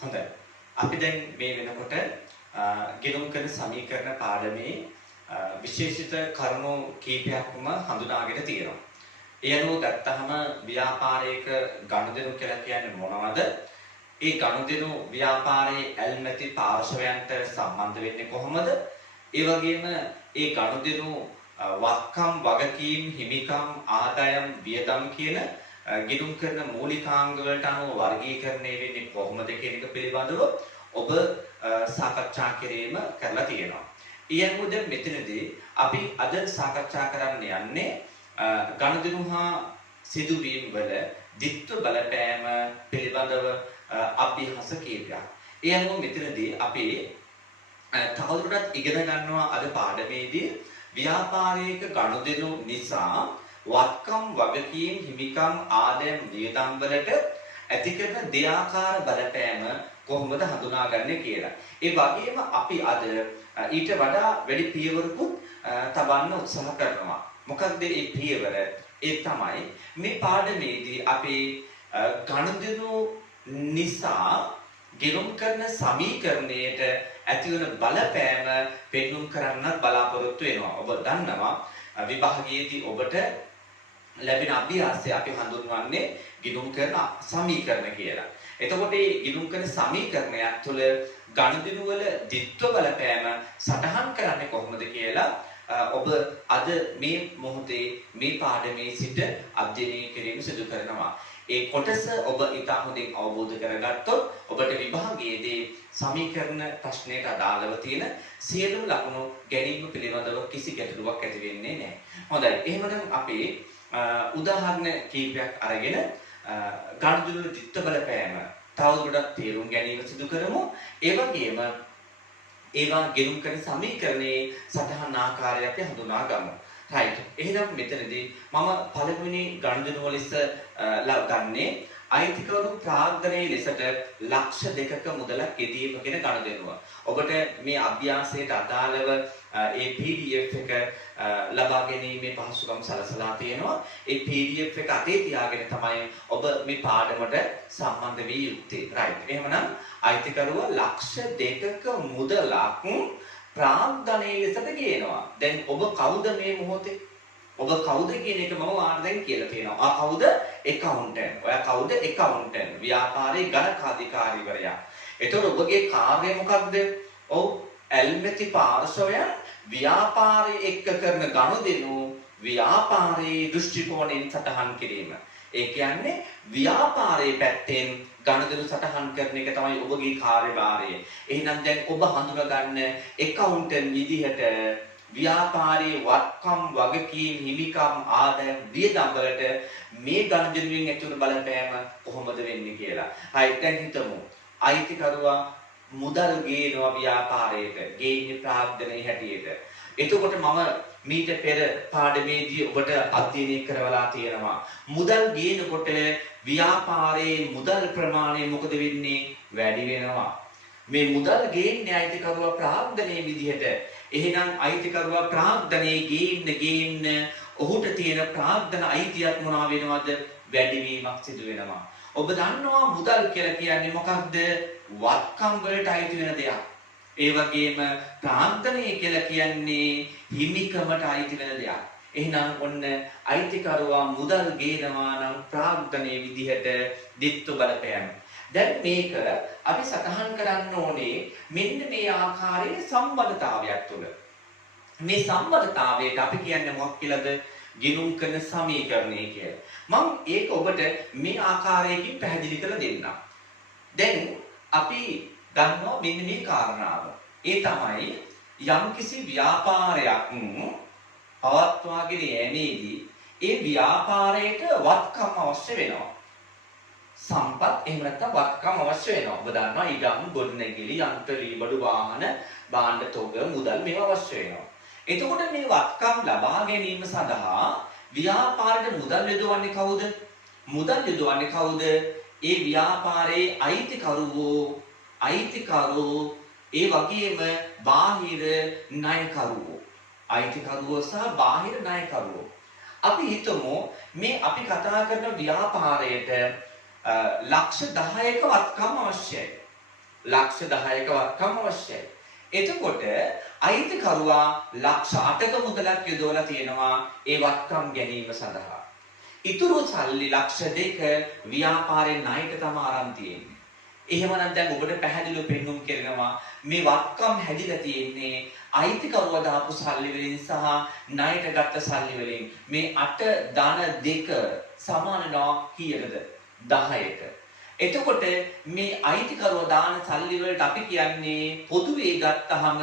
හොඳයි. අපි දැන් මේ වෙනකොට ගෙනුම් කරන සමීකරණ පාඩමේ විශේෂිත කරුණු කීපයක්ම හඳුනාගෙන තියෙනවා. ඒ අනුව ගත්තහම ව්‍යාපාරයක ගනුදෙනු කියලා කියන්නේ මොනවද? ඒ ගනුදෙනු ව්‍යාපාරයේ ඇල්මැති පාර්ශවයන්ට සම්බන්ධ වෙන්නේ කොහොමද? ඒ වගේම ඒ ගනුදෙනු වත්කම්, වගකීම්, හිමිකම්, ආදායම්, වියදම් කියන ගෙනුම් කරන මූලිකාංග වලට අනුව වර්ගීකරණය වෙන්නේ කොහොමද කියන එක පිළිබඳව ඔබ සාකච්ඡා කිරීම කරලා තියෙනවා. ඒ අනුව දැන් මෙතනදී අපි අද සාකච්ඡා කරන්න යන්නේ ගනුදෙනු හා සිදුවීම් වල ditthව බලපෑම පිළිබඳව අභ්‍යාස කීපයක්. ඒ අනුව මෙතනදී අපි තවදුරටත් ඉගෙන ගන්නවා අද පාඩමේදී ව්‍යාපාරයක ගනුදෙනු නිසා වත්කම්, වගකීම්, හිමිකම්, ආදායම්, වියදම් වලට ඇති කරන දෙආකාර බලපෑම කොහොමද හඳුනාගන්නේ කියලා. ඒ වගේම අපි අද ඊට වඩා වැඩි පියවරකුත් තබන්න උත්සාහ කරනවා. මොකක්ද මේ පියවර? ඒ තමයි මේ පාඩමේදී අපි ගනුදෙනු නිසා ගෙනුම් කරන සමීකරණයට ඇතිවන බලපෑම පෙන්눔 කරන්න බලාපොරොත්තු වෙනවා. ඔබ දන්නවා විභාගයේදී ඔබට ලැබෙන අභ්‍යාසය අපි හඳුන්වන්නේ ගිණුම් කරන සමීකරණ කියලා. එතකොට මේ ගිණුම් කරන සමීකරණයක් තුළ ගනුදෙනු වල ditthව බලපෑම සටහන් කරන්නේ කොහොමද කියලා ඔබ අද මේ මොහොතේ මේ පාඩමේ සිට අධ්‍යයනය කිරීම සිදු කරනවා. ඒ කොටස ඔබ ඉතා හොඳින් අවබෝධ කරගත්තොත් ඔබට විභාගයේදී සමීකරණ ප්‍රශ්නයට අදාළව තියෙන සියලුම ලකුණු ගැනීම පිළිබඳව කිසි ගැටලුවක් ඇති වෙන්නේ නැහැ. හොඳයි. එහෙමනම් අපි උදාහරණ කීපයක් අරගෙන ගනුදෙනු ditthව බලපෑම තවදුරටත් තේරුම් ගැනීම සිදු කරමු. ඒ වගේම ඒවා ගෙනුම් කරන සමීකරණයේ සටහන් ආකාරය අපි හඳුනා ගමු. right. එහෙනම් මෙතනදී මම පළමුවෙනි ගනුදෙනු වලස ගන්නේ අයිතිකරු ප්‍රාග්ධනයේ ලෙසට ලක්ෂ 2ක මුදලක් යෙදීම කියන ගනුදෙනුව. ඔබට මේ අභ්‍යාසයට අදාළව ඒ PDF එක ලබා ගැනීමේ පහසුකම් සලසලා තියෙනවා. ඒ PDF එක අතේ තියාගෙන තමයි ඔබ මේ පාඩමට සම්බන්ධ වී යුත්තේ. right. එහෙමනම් අයිතිකරුව ලක්ෂ 2ක මුදලක් ප්‍රාග්ධනයේ ලෙසට ගේනවා. දැන් ඔබ කවුද මේ මොහොතේ? ඔබ කවුද කියන එක මම ඔයාලට දැන් කියලා තියෙනවා. ආ කවුද? accountant. ඔයා කවුද? accountant. ව්‍යාපාරයේ ගණකාධිකාරීවරයා. එතකොට ඔබගේ කාර්යය මොකක්ද? ඔව් ඇල්මැති පාර්ශවයන් ව්‍යාපාරයේ එක්ක කරන ගනුදෙනු ව්‍යාපාරයේ දෘෂ්ටි කෝණයෙන් සටහන් කිරීම. ඒ කියන්නේ ව්‍යාපාරයේ පැත්තෙන් ගනුදෙනු සටහන් කරන එක තමයි ඔබගේ කාර්යභාරය. එහෙනම් දැන් ඔබ හඳුනගන්න accountant විදිහට ව්‍යාපාරයේ වත්කම්, වගකීම්, හිමිකම්, ආදායම්, වියදම් වලට මේ ගනුදෙනුවෙන් ඇතිවන බලපෑම කොහොමද වෙන්නේ කියලා. හරි දැන් හිතමු. අයිතිකරුවා මුදල් ගේනවා ව්‍යාපාරයට. ගේන්නේ ප්‍රාග්ධනයේ හැටියට. එතකොට මම මීට පෙර පාඩමේදී ඔබට අධ්‍යයනය කරවලා තියෙනවා. මුදල් ගේනකොට ව්‍යාපාරයේ මුදල් ප්‍රමාණය මොකද වෙන්නේ? වැඩි වෙනවා. මේ මුදල් ගේන්නේ අයිතිකරුවා ප්‍රාග්ධනයේ විදිහට. එහෙනම් අයිතිකරුවා ප්‍රාග්ධනයේ ගේන්න ඔහුට තියෙන ප්‍රාග්ධන අයිතියක් මොනවා වෙනවද? වැඩිවීමක් සිදු වෙනවා. ඔබ දන්නවා මුදල් කියලා කියන්නේ මොකක්ද? වත්කම් වලට අයිති වෙන දෙයක්. ඒ වගේම ප්‍රාග්ධනය කියලා කියන්නේ හිමිකමට අයිති වෙන දෙයක්. එහෙනම් ඔන්න අයිතිකරුවා මුදල් ගේනවා නම් ප්‍රාග්ධනයේ විදිහට ditthව බලපෑම. දැන් මේක අපි සටහන් කරන්න ඕනේ මෙන්න මේ ආකාරයේ සම්බන්ධතාවයක් තුළ. මේ සම්බන්ධතාවයට අපි කියන්නේ මොකක් කියලාද? ගිණුම් කරන සමීකරණය කියලා. මම ඒක ඔබට මේ ආකාරයකින් පැහැදිලි කරලා දෙන්නම්. දැන් අපි ගන්නවා මෙන්න මේ කාරණාව. ඒ තමයි යම්කිසි ව්‍යාපාරයක් පවත්වාගෙන යෑමේදී ඒ ව්‍යාපාරයට වත්කම් අවශ්‍ය වෙනවා. සම්පත් එහෙම නැත්නම් වත්කම් අවශ්‍ය වෙනවා. ඔබ දන්නවා ඊගම් ගොඩනැගිලි යන්ත්‍ර ලීබඩු වාහන භාණ්ඩ තොග මුදල් මේවා අවශ්‍ය වෙනවා. එතකොට මේ වත්කම් ලබා ගැනීම සඳහා ව්‍යාපාරයට මුදල් යොදවන්නේ කවුද? මුදල් යොදවන්නේ කවුද? ඒ ව්‍යාපාරයේ අයිතිකරුවෝ ඒ වගේම බාහිර ණයකරුවෝ. අයිතිකරුවෝ සහ බාහිර ණයකරුවෝ. අපි හිතමු මේ අපි කතා කරන ව්‍යාපාරයට ලක්ෂ 10ක වත්කම් අවශ්‍යයි. ලක්ෂ 10ක වත්කම් අවශ්‍යයි. එතකොට අයිතිකරුවා ලක්ෂ 8ක මුදලක් යොදවලා තියෙනවා ඒ වත්කම් ගැනීම සඳහා. ඉතුරු සල්ලි ලක්ෂ 2 ව්‍යාපාරයෙන් ණයට තමයි අරන් තියෙන්නේ. එහෙමනම් දැන් ඔබට පැහැදිලිව පෙන්වුම් කරනවා මේ වත්කම් හැදිලා තියෙන්නේ අයිතිකරුවා දාපු සල්ලි වලින් සහ ණයට ගත්ත සල්ලි වලින්. මේ 8 ධන 2 සමානනවා කීයටද? 10ට. එතකොට මේ අයිතිකරුවා දාන සල්ලි වලට අපි කියන්නේ පොදුවේ ගත්තහම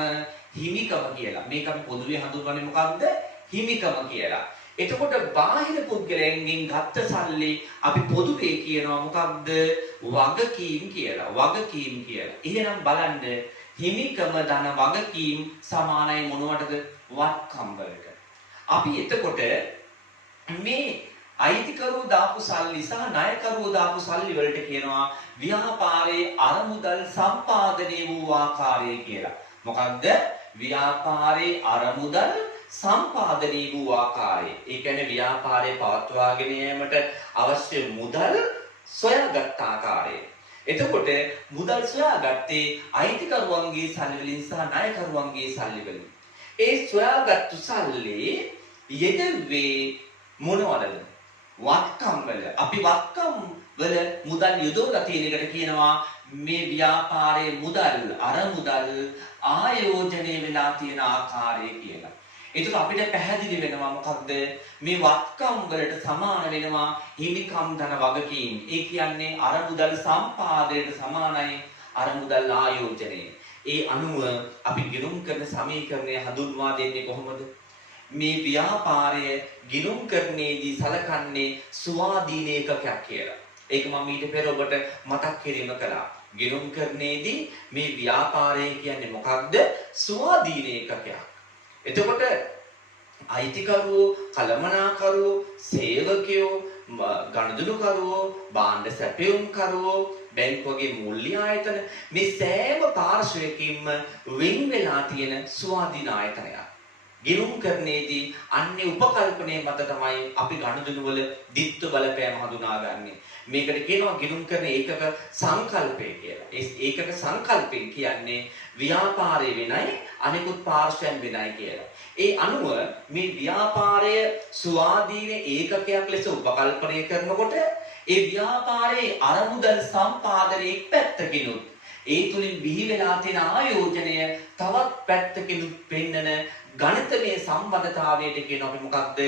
හිමිකම කියලා. මේක අපි පොදුවේ හඳුන්වන්නේ මොකක්ද? හිමිකම කියලා. එතකොට බාහිර පුද්ගලයන්ගෙන් ගත්ත සල්ලි අපි පොදුවේ කියනවා මොකක්ද? වගකීම් කියලා. වගකීම් කියලා. එහෙනම් බලන්න හිමිකම ධන වගකීම් සමානයි මොනවටද? වත්කම් වලට. අපි එතකොට මේ අයිතිකරුවෝ දාපු සල්ලි සහ ණයකරුවෝ දාපු සල්ලි වලට කියනවා ව්‍යාපාරයේ අරමුදල් සම්පාදනය වූ ආකාරය කියලා. මොකක්ද? ව්‍යාපාරයේ අරමුදල් සම්පාදනය වූ ආකාරය. ඒ කියන්නේ ව්‍යාපාරය පවත්වාගෙන යාමට අවශ්‍ය මුදල් සොයාගත් ආකාරය. එතකොට මුදල් සොයාගත්තේ අයිතිකරුවන්ගේ සල්ලි වලින් සහ ණයකරුවන්ගේ සල්ලි වලින්. ඒ සොයාගත්තු සල්ලි යෙදුවේ මොනවලද? වත්කම් වල. අපි වත්කම් වල මුදල් යොදවලා තියෙන එකට කියනවා මේ ව්‍යාපාරයේ මුදල් අරමුදල් ආයෝජනය වෙලා තියෙන ආකාරය කියලා. ඒක අපිට පැහැදිලි වෙනවා මොකක්ද? මේ වත්කම් වලට සමාන වෙනවා හිමිකම් ධන වගකීම්. ඒ කියන්නේ අරමුදල් සම්පාදනයට සමානයි අරමුදල් ආයෝජනය. ඒ අනුව අපි ගිණුම් කරන සමීකරණය හඳුන්වා දෙන්නේ කොහොමද? මේ ව්‍යාපාරය ගිණුම් කරන්නේදී සලකන්නේ ස්වාධීන ඒකකයක් කියලා. ඒක මම ඊට පෙර ඔබට මතක් කිරීම කළා. ගිණුම් කරන්නේදී මේ ව්‍යාපාරය කියන්නේ මොකක්ද? ස්වාධීන ඒකකයක්. එතකොට අයිතිකරුවෝ, කළමනාකරුවෝ, සේවකයෝ, ගනුදෙනුකරුවෝ, භාණ්ඩ සැපයුම්කරුවෝ, බැංකුවගේ මූල්‍ය ආයතන මේ සෑම පාර්ශ්වයකින්ම වෙන් වෙලා තියෙන ස්වාධීන ආයතනයක්. ගිණුම් කරන්නේදී අන්නේ උපකල්පනයේ මත තමයි අපි ගනුදෙනු වල ditth බලපෑම හඳුනාගන්නේ. මේකට කියනවා ගිණුම් කරන ඒකක සංකල්පය කියලා. ඒ ඒකක සංකල්පය කියන්නේ ව්‍යාපාරය වෙනයි අනිකුත් පාර්ශ්වයන් වෙනයි කියලා. ඒ අනුව මේ ව්‍යාපාරය ස්වාධීන ඒකකයක් ලෙස උපකල්පනය කරනකොට ඒ ව්‍යාපාරයේ අරමුදල් සම්පාදනයේ පැත්තකිනුත් ඒ තුලින් බිහි වෙලා තියෙන ආයෝජනය තවත් පැත්තකිනුත් පෙන්නන ගණිතමය සම්බන්ධතාවයට කියන අපි මොකක්ද?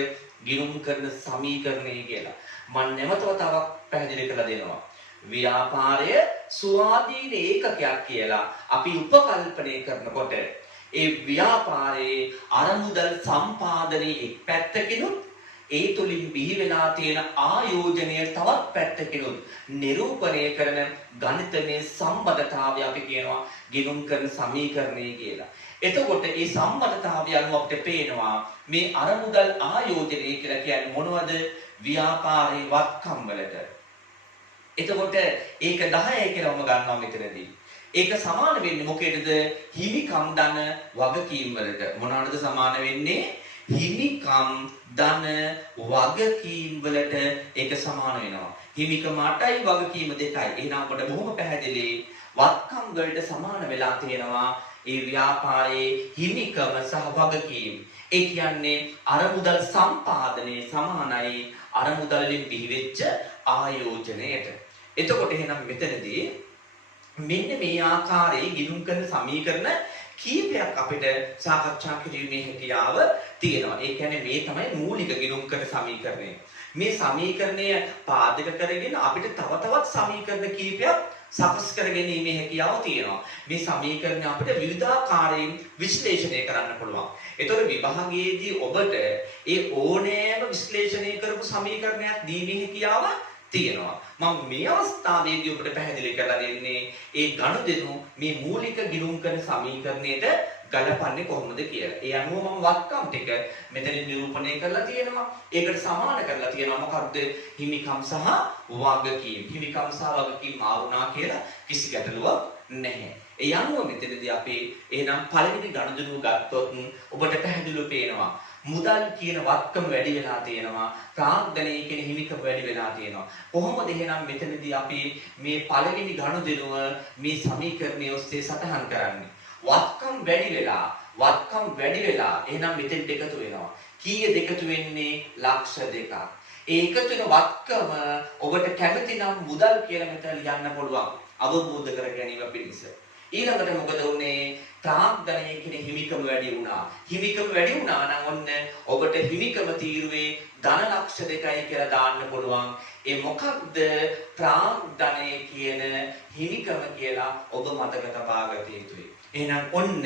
ගිණුම් කරන සමීකරණය කියලා. මම නැවතවතාවක් පැහැදිලි කරලා දෙනවා. ව්‍යාපාරය ස්වාධීන ඒකකයක් කියලා අපි උපකල්පනය කරනකොට ඒ ව්‍යාපාරයේ අරමුදල් සම්පාදනයේ එක් පැත්තකිනුත් ඒ තුලින් බිහි වෙලා තියෙන ආයෝජනය තවත් පැත්තකිනුත් නිරූපණය කරන ගණිතමය සම්බන්ධතාවය අපි කියනවා ගිණුම් කරන සමීකරණය කියලා. එතකොට මේ සම්බන්ධතාවය අනුව අපිට පේනවා මේ අරමුදල් ආයෝජනය කියලා කියන්නේ මොනවද? ව්‍යාපාරයේ වත්කම් වලට. එතකොට ඒක 10යි කියලාම ගන්නවා මෙතනදී. ඒක සමාන වෙන්නේ මොකේදද? හිමිකම් ධන වගකීම් වලට. මොනවාටද සමාන වෙන්නේ? හිමිකම් ධන වගකීම් වලට ඒක සමාන වෙනවා. හිමිකම 8යි වගකීම 2යි. එහෙනම් අපට බොහොම පැහැදිලි වත්කම් වලට සමාන වෙලා තියෙනවා ඒ ව්‍යාපාරයේ හිමිකම සහ වගකීම්. ඒ කියන්නේ අරමුදල් සම්පාදනයේ සමානයි අරමුදලින් බිහිවෙච්ච ආයෝජනයට. එතකොට එහෙනම් මෙතනදී මෙන්න මේ ආකාරයේ ගිණුම් කරන සමීකරණ කීපයක් අපිට සාකච්ඡා කිරීමේ හැකියාව තියෙනවා. ඒ කියන්නේ මේ තමයි මූලික ගිණුම් කරන සමීකරණය. මේ සමීකරණය පාදක කරගෙන අපිට තව තවත් සමීකරණ කීපයක් සකස් කරගැනීමේ හැකියාව තියෙනවා. මේ සමීකරණ අපිට විවිධාකාරයෙන් විශ්ලේෂණය කරන්න පුළුවන්. ඒතකොට විභාගයේදී ඔබට ඒ ඕනෑම විශ්ලේෂණය කරපු සමීකරණයක් දීමේ හැකියාව තියෙනවා. මම මේ අවස්ථාවේදී ඔබට පැහැදිලි කරලා දෙන්නේ ඒ ගනුදෙනු මේ මූලික ගිණුම් කරන සමීකරණයට ගලපන්නේ කොහොමද කියලා. ඒ අනුව මම වත්කම් ටික මෙතන නිරූපණය කරලා තියෙනවා. ඒකට සමාන කරලා තියෙනවා මොකක්ද? හිමිකම් සහ වගකීම්. හිමිකම් සහ වගකීම් ආවුණා කියලා කිසි ගැටලුවක් නැහැ. ඒ අනුව මෙතනදී අපි එහෙනම් පළවෙනි ගනුදෙනුව ගත්තොත් ඔබට පැහැදිලිව පේනවා මුදල් කියන වත්කම වැඩි වෙලා තියෙනවා. ප්‍රාග්ධනයේ කියන හිමිකම වැඩි වෙලා තියෙනවා. කොහොමද එහෙනම් මෙතනදී අපි මේ පළවෙනි ගනුදෙනුව මේ සමීකරණය ඔස්සේ සටහන් කරන්නේ? වත්කම් වැඩි වෙලා එහෙනම් මෙතෙන්ට එකතු වෙනවා. කීයද එකතු වෙන්නේ? ලක්ෂ 2ක්. ඒ එකතු වෙන වත්කම ඔබට කැමති නම් මුදල් කියලා මෙතන ලියන්න පුළුවන්. අවබෝධ කර ගැනීම පිණිස. ඊළඟට මොකද වුනේ? ප්‍රාග්ධනයේ කියන හිමිකම වැඩි වුණා. හිමිකම වැඩි වුණා නම් ඔන්න ඔබට හිමිකම තීරුවේ ධන ලක්ෂ 2යි කියලා දාන්න පුළුවන්. ඒ මොකක්ද ප්‍රාග්ධනයේ කියන හිමිකම කියලා ඔබ මතක තබා ගත යුතුයි. එහෙනම් ඔන්න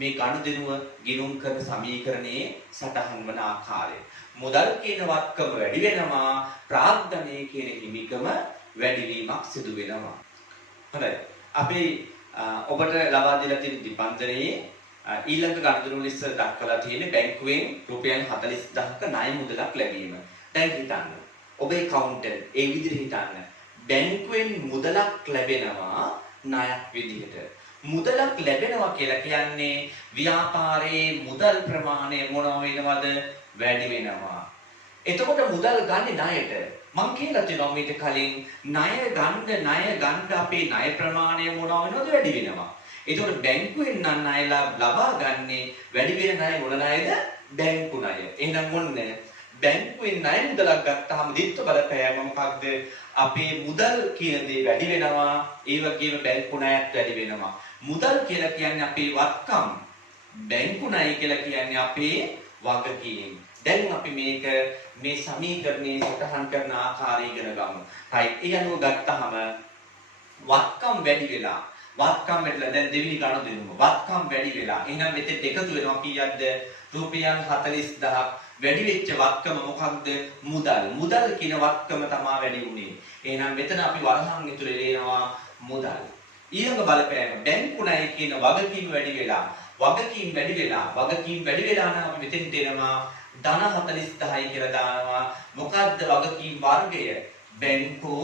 මේ ගනුදෙනුව ගිණුම් කරන සමීකරණයේ සටහන් වන ආකාරය. මුදල් කියන වත්කම වැඩි වෙනවා, ප්‍රාග්ධනයේ කියන හිමිකම වැඩි වීමක් සිදු වෙනවා. හොඳයි. අපි ඔබට ලබා දීලා තියෙන නිබන්ධනයේ ඊළඟ ගනුදෙනුවල ඉස්සර දක්වලා තියෙන බැංකුවෙන් රුපියල් 40000ක ණය මුදලක් ලැබීම. දැන් හිතන්න. ඔබේ කවුන්ටර් ඒ විදිහට හිතන්න. බැංකුවෙන් මුදලක් ලැබෙනවා ණයක් විදිහට. මුදලක් ලැබෙනවා කියලා කියන්නේ ව්‍යාපාරයේ මුදල් ප්‍රමාණය මොනවා වෙනවද? වැඩි වෙනවා. එතකොට මුදල් ගන්නේ ණයට. මං කියලා තියෙනවා මීට කලින් ණය ගන්න අපේ ණය ප්‍රමාණය මොනවා වෙනවද? වැඩි වෙනවා. ඒතකොට බැංකුවෙන් නම් ණය ලබා ගන්නේ වැඩි වෙන ණය මොන ණයද? බැංකු ණය. එහෙනම් මොන්න බැංකුවෙන් ණය මුදලක් ගත්තාම දිත්ත බලපෑම මොකක්ද? අපේ මුදල් කියන දේ වැඩි වෙනවා. ඒ වගේම බැංකු ණයත් වැඩි වෙනවා. මුදල් කියලා කියන්නේ අපේ වත්කම්. බැංකු ණය කියලා කියන්නේ අපේ වගකීම්. දැන් අපි මේ සමීකරණයේ සටහන් කරන ආකාරය ඉගෙන ගමු. right. ඒ අනුව ගත්තාම වත්කම් වැඩි වෙලා දැන් දෙවෙනි ගනුදෙනුව වත්කම් වැඩි වෙලා. එහෙනම් මෙතෙත් එකතු වෙනවා කීයක්ද? රුපියල් 40000ක්. වැඩි වෙච්ච වත්කම මොකක්ද? මුදල් කියන වත්කම තමයි වැඩි වුනේ. එහෙනම් මෙතන අපි වරහන් ඉතුරු එනවා මුදල්. ඊළඟ බලපෑම බැංකු ණය කියන වගකීම් වැඩි වෙලා නම් අපි මෙතෙන්ට එනවා ධන 40000යි කියලා දානවා. මොකද්ද වගකීම් වර්ගය? බැංකු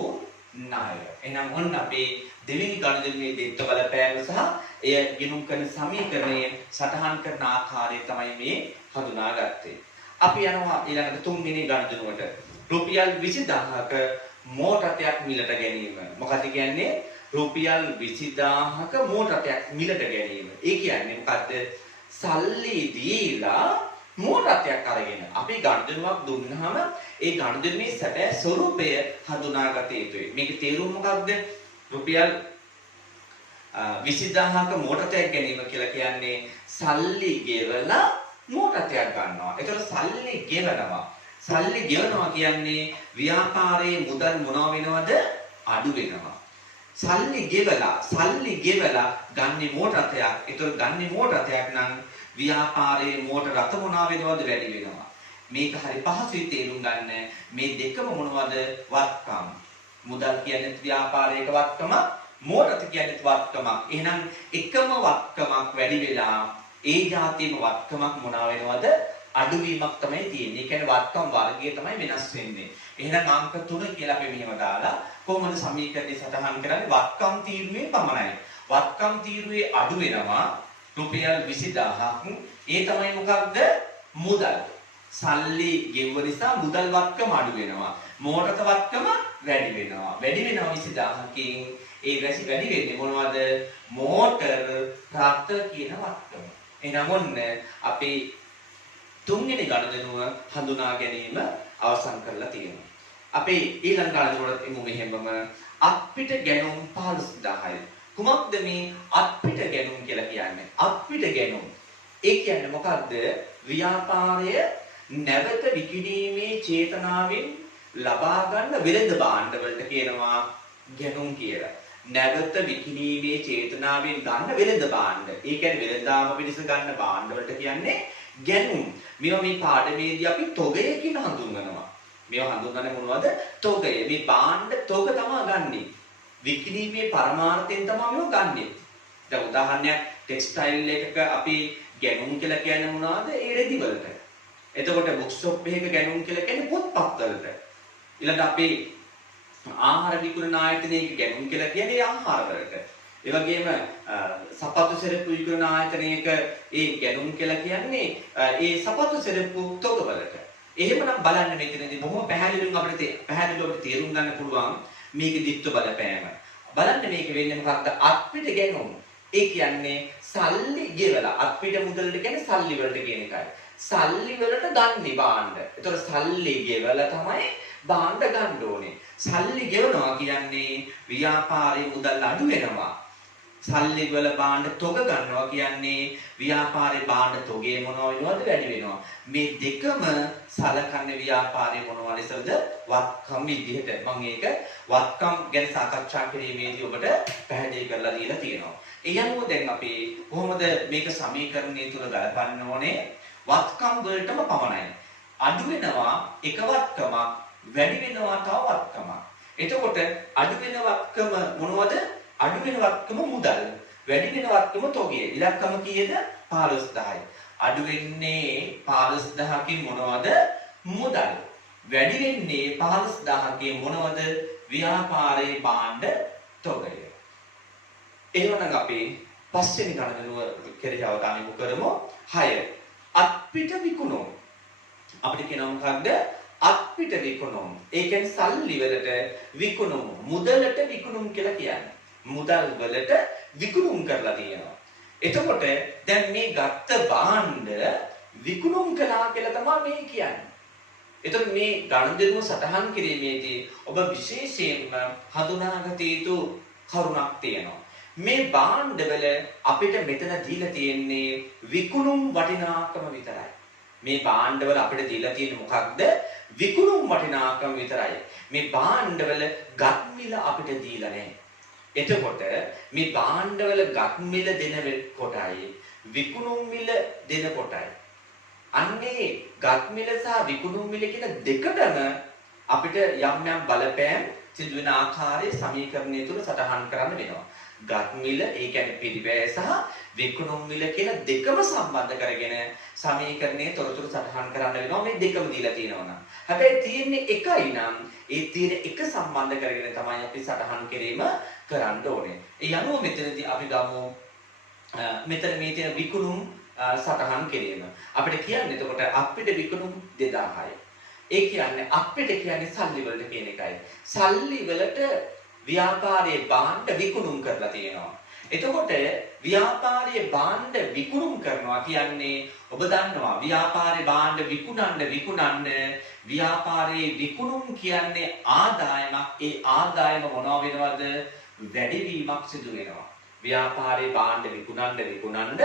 ණය. එහෙනම් ඔන්න අපේ දෙවෙනි ගනුදෙනුවේ දෙත්ත බලපෑම සහ එය ගිණුම් කරන සමීකරණයේ සටහන් කරන ආකාරය තමයි මේ හඳුනාගත්තේ. අපි යනවා ඊළඟට තුන්වෙනි ගනුදෙනුවට. රුපියල් 20000ක මෝටරයක් මිලට ගැනීම. මොකද කියන්නේ? රුපියල් 20000ක මෝටරයක් මිලට ගැනීම. ඒ කියන්නේ මොකද්ද? සල්ලි දීලා මෝටරයක් අරගෙන අපි ගනුදෙනුවක් දුන්නාම ඒ ගනුදෙනුවේ සැබෑ ස්වરૂපය හඳුනාගත යුතුයි. මේකේ තේරුම මොකක්ද? රුපියල් 20000ක මෝටරයක් ගැනීම කියලා කියන්නේ සල්ලි ගෙවලා මෝටරයක් ගන්නවා. ඒතකොට සල්ලි ගෙවනවා කියන්නේ ව්‍යාපාරයේ මුදල් මොනවා වෙනවද? අඩු වෙනවා. සල්ලි ගෙවලා ගන්නේ මෝටරයක්. ඒතකොට ගන්නේ මෝටරයක් නම් ව්‍යාපාරයේ මෝටර රථ මොනවා වෙනවද? වැඩි වෙනවා. මේක හරි පහසුයි තේරුම් ගන්න. මේ දෙකම මොනවද? වත්කම්. මුදල් කියන්නේ ව්‍යාපාරයක වත්කම, මෝටර කියන්නේ වත්කමක්. එහෙනම් එකම වත්කමක් වැඩි වෙලා ඒ જાතියම වත්කමක් මොනවා වෙනවද? අඩුවීමක් තමයි තියෙන්නේ. ඒ කියන්නේ වත්කම් වර්ගය තමයි වෙනස් වෙන්නේ. එහෙනම් අංක 3 කියලා අපි මෙහෙම දාලා කොහොමද සමීකරණය සටහන් කරන්නේ? වත්කම් තීරුවේ පමණයි. වත්කම් තීරුවේ අඩු වෙනවා රුපියල් 20000ක්. ඒ තමයි මොකක්ද? මුදල්. සල්ලි ගෙවුව නිසා මුදල් වත්කම අඩු වෙනවා. මෝටර වත්කම වැඩි වෙනවා. වැඩි වෙනවා 20000කින්. ඒ වැඩි වෙන්නේ මොනවද? මෝටර රථ කියන වත්කම. එහෙනම් ඔන්න අපි තුන්වෙනි ගනුදෙනුව හඳුනා ගැනීම අවසන් කරලා තියෙනවා. අපි ඊළඟ ගනුදෙනුවට එමු මෙහෙමම අත්පිට ගැනුම් 15000යි. කුමක්ද මේ අත්පිට ගැනුම් කියලා කියන්නේ? අත්පිට ගැනුම්. ඒ කියන්නේ මොකද්ද? ව්‍යාපාරය නැවත විකිණීමේ චේතනාවෙන් ලබා ගන්න වෙළඳ භාණ්ඩ වලට කියනවා ගැනුම් කියලා. නැවත විකිණීමේ චේතනාවෙන් ගන්න වෙළඳ භාණ්ඩ. ඒ කියන්නේ වෙළඳාම පිණිස ගන්න භාණ්ඩ වලට කියන්නේ ගැනුම්. මේවා මේ පාඩමේදී අපි තොගයකින් හඳුන්වනවා. මේවා හඳුන්වන්නේ මොනවද? තොගය. මේ භාණ්ඩ තොග තමයි ගන්නෙ. විකිණීමේ පරමාර්ථයෙන් තමයි මේවා ගන්නෙ. දැන් උදාහරණයක් ටෙක්ස්ටයිල් එකක අපි ගැනුම් කියලා කියන්නේ මොනවද? ඒ රෙදි වලට. එතකොට බුක් ෂොප් එකක ගැනුම් කියලා කියන්නේ පොත්පත් වලට. ඊළඟට අපි ආහාර විකුණන ආයතනයක ගැනුම් කියලා කියන්නේ ආහාර වලට. ඒ වගේම සපත්තු සෙරප්පු විකුණන ආයතනයක ඒ ගැනුම් කියලා කියන්නේ ඒ සපත්තු සෙරප්පු තොගවලට. එහෙමනම් බලන්න මෙතනදී බොහොම පැහැදිලිව අපිට තේරුම් ගන්න පුළුවන් මේකේ දිත්ව බලපෑම. බලන්න මේක වෙන්නේ මොකක්ද? අත්පිට ගැනුම්. ඒ කියන්නේ සල්ලි ගෙවලා අත්පිට මුදලට කියන්නේ සල්ලි වලට කියන එකයි. සල්ලි වලට ගන්නේ භාණ්ඩ. ඒතකොට සල්ලි ගෙවලා තමයි භාණ්ඩ ගන්න ඕනේ. සල්ලි ගෙවනවා කියන්නේ ව්‍යාපාරයේ මුදල් අඩු වෙනවා. සල්ලි වල භාණ්ඩ තොග ගන්නවා කියන්නේ ව්‍යාපාරේ භාණ්ඩ තොගේ මොනවා වෙනවද වැඩි වෙනවා. මේ දෙකම සලකන්නේ ව්‍යාපාරේ මොනවා ලෙසද? වත්කම් විදිහට. මම ඒක වත්කම් ගැන සාකච්ඡා කිරීමේදී ඔබට පැහැදිලි කරලා දීලා තියෙනවා. ඒ අනුව දැන් අපි කොහොමද මේක සමීකරණය තුල ගලපන්න ඕනේ? වත්කම් වලටම පමණයි. අඩු වෙනවා එක වත්කමක්, වැඩි වෙනවා තව වත්කමක්. එතකොට අඩු වෙන වත්කම මොනවද? අඩු වෙන වත්කම මුදල්. වැඩි වෙන වත්කම තොගය. ඉලක්කම කීයද? 15000යි. අඩු වෙන්නේ 15000කින් මොනවද? මුදල්. වැඩි වෙන්නේ 15000කින් මොනවද? ව්‍යාපාරයේ භාණ්ඩ තොගය. එහෙනම් අපි පස්වෙනි ගණනුව කෙරෙහි අවධානය යොමු කරමු. 6. අත්පිට විකුණුම්. අපිට කියනවා මොකක්ද? අත්පිට විකුණුම්. ඒ කියන්නේ සල්ලි වලට විකුණුම්, මුදලට විකුණුම් කියලා කියන්නේ. මුදල් වලට විකුණුම් කරලා තියෙනවා. එතකොට දැන් මේ ගත්ත භාණ්ඩ විකුණුම් කළා කියලා තමයි මේ කියන්නේ. එතකොට මේ ගණන්දෙනුව සටහන් කිරීමේදී ඔබ විශේෂයෙන්ම හඳුනාගත යුතු කරුණක් තියෙනවා. මේ භාණ්ඩවල අපිට මෙතන දීලා තියෙන්නේ විකුණුම් වටිනාකම විතරයි. මේ භාණ්ඩවල අපිට දීලා තියෙන්නේ මොකක්ද? විකුණුම් වටිනාකම විතරයි. මේ භාණ්ඩවල ගත් මිල අපිට දීලා නැහැ. එතකොට මේ භාණ්ඩවල ගත් මිල දෙන කොටයි විකුණුම් මිල දෙන කොටයි. අන්නේ ගත් මිල සහ විකුණුම් මිල කියන දෙකටම අපිට යම් යම් බලපෑම් සිදු වෙන ආකාරයේ සමීකරණය තුල සටහන් කරන්න වෙනවා. ගත් මිල ඒ කියන්නේ පිරිවැය සහ විකුණුම් මිල කියන දෙකම සම්බන්ධ කරගෙන සමීකරණයේ තොරතුරු සටහන් කරන්න වෙනවා. මේ දෙකම දීලා තියෙනවා නම්. හැබැයි තියෙන්නේ එකයි නම් ඒ තියෙන එක සම්බන්ධ කරගෙන තමයි අපි සටහන් කිරීම කරන්න ඕනේ. ඒ අනුව මෙතනදී අපි ගමු මෙතන මේ තියෙන විකුණුම් සටහන් කිරීම. අපිට කියන්නේ එතකොට අපිට විකුණුම් 2000යි. ඒ කියන්නේ අපිට කියන්නේ සල්ලි වලට කියන එකයි. සල්ලි වලට ව්‍යාපාරයේ භාණ්ඩ විකුණුම් කරලා තියෙනවා. එතකොට ව්‍යාපාරයේ භාණ්ඩ විකුණුම් කරනවා කියන්නේ ඔබ දන්නවා ව්‍යාපාරයේ භාණ්ඩ විකුණන්න ව්‍යාපාරයේ විකුණුම් කියන්නේ ආදායමක්. ඒ ආදායම මොනවා වෙනවද? වැඩිවීමක් සිදු වෙනවා. ව්‍යාපාරයේ භාණ්ඩ විකුණන්න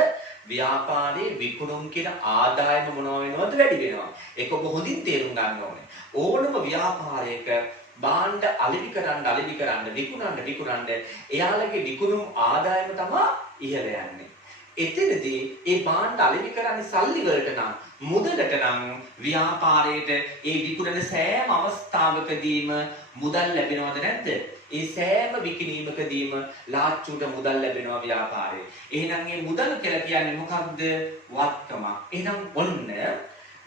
ව්‍යාපාරයේ විකුණුම් කියන ආදායම මොනවා වෙනවද? වැඩි වෙනවා. ඒක ඔබ හොඳින් තේරුම් ගන්න ඕනේ. ඕනම ව්‍යාපාරයක භාණ්ඩ අලෙවි කරන්න විකුණන්න එයාලගේ විකුණුම් ආදායම තමයි ඉහළ යන්නේ. එතනදී ඒ භාණ්ඩ අලෙවි කරන්නේ සල්ලි වලට නම් මුදලට නම් ව්‍යාපාරයේට ඒ විකුණන සෑම අවස්ථාවකදීම මුදල් ලැබෙනවද නැද්ද? ඒ සෑම විකිණීමකදීම ලාච්චුට මුදල් ලැබෙනවා ව්‍යාපාරේ. එහෙනම් මේ මුදල් කියලා කියන්නේ මොකක්ද? වත්කමක්. එහෙනම් ඔන්න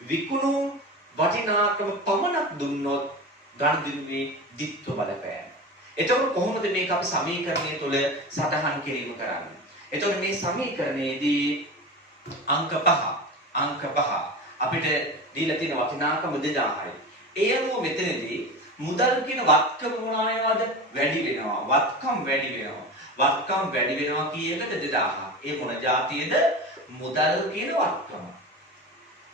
විකුණුම් වටිනාකම පමණක් දුන්නොත් ගණන්දිනුවේ දිත්ව බලපෑම. එතකොට කොහොමද මේක අපි සමීකරණය තුළ සටහන් කිරීම කරන්නේ? එතකොට මේ සමීකරණයේදී අංක 5 අපිට දීලා තියෙන වටිනාකම 2000යි. ඒ අනුව මෙතනදී මුදල් කියන වත්කම මොනවා වෙනවද? වැඩි වෙනවා. වත්කම් වැඩි වෙනවා. වත්කම් වැඩි වෙනවා කීයකද? 2000. ඒ මොන જાතියේද? මුදල් කියන වත්කම.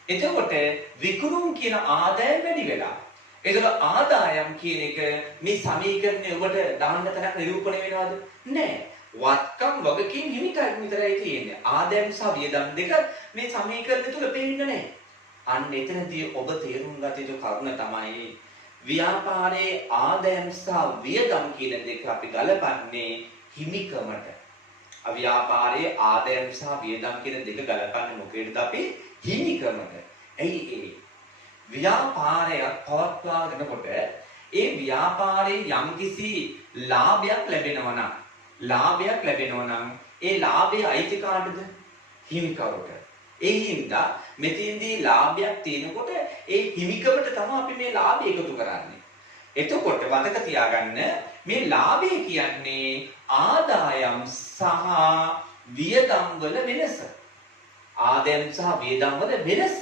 එතකොට විකුණුම් කියන ආදායම වැඩි වෙලා. එතකොට ආදායම් කියන එක මේ සමීකරණය ඔබට දාන්න තැනක් නිරූපණය වෙනවද? නැහැ. වත්කම් වගකීම් හිමිකම් විතරයි තියෙන්නේ. ආදායම් සහ වියදම් දෙක මේ සමීකරණය තුල පේන්නේ නැහැ. අන්න එතනදී ඔබ තේරුම් ගත යුතු කරුණ තමයි ව්‍යාපාරයේ ආදායම් සහ වියදම් කියන දෙක අපි ගලපන්නේ හිමිකමට. ව්‍යාපාරයේ ආදායම් සහ වියදම් කියන දෙක ගලපන්නේ මොකේද? අපි හිමිකමට. ඇයි ඒ? ව්‍යාපාරයක් පවත්වාගෙනකොට ඒ ව්‍යාපාරයේ යම්කිසි ලාභයක් ලැබෙනවා නම් ඒ ලාභය අයිති කාටද? හිමිකවට. ඒ හින්දා මෙතෙන්දී ලාභයක් තියෙනකොට ඒ හිමිකවට තමයි අපි මේ ලාභය එකතු කරන්නේ. එතකොට මතක තියාගන්න මේ ලාභය කියන්නේ ආදායම් සහ වියදම් වල වෙනස. ආදායම් සහ වියදම් වල වෙනස.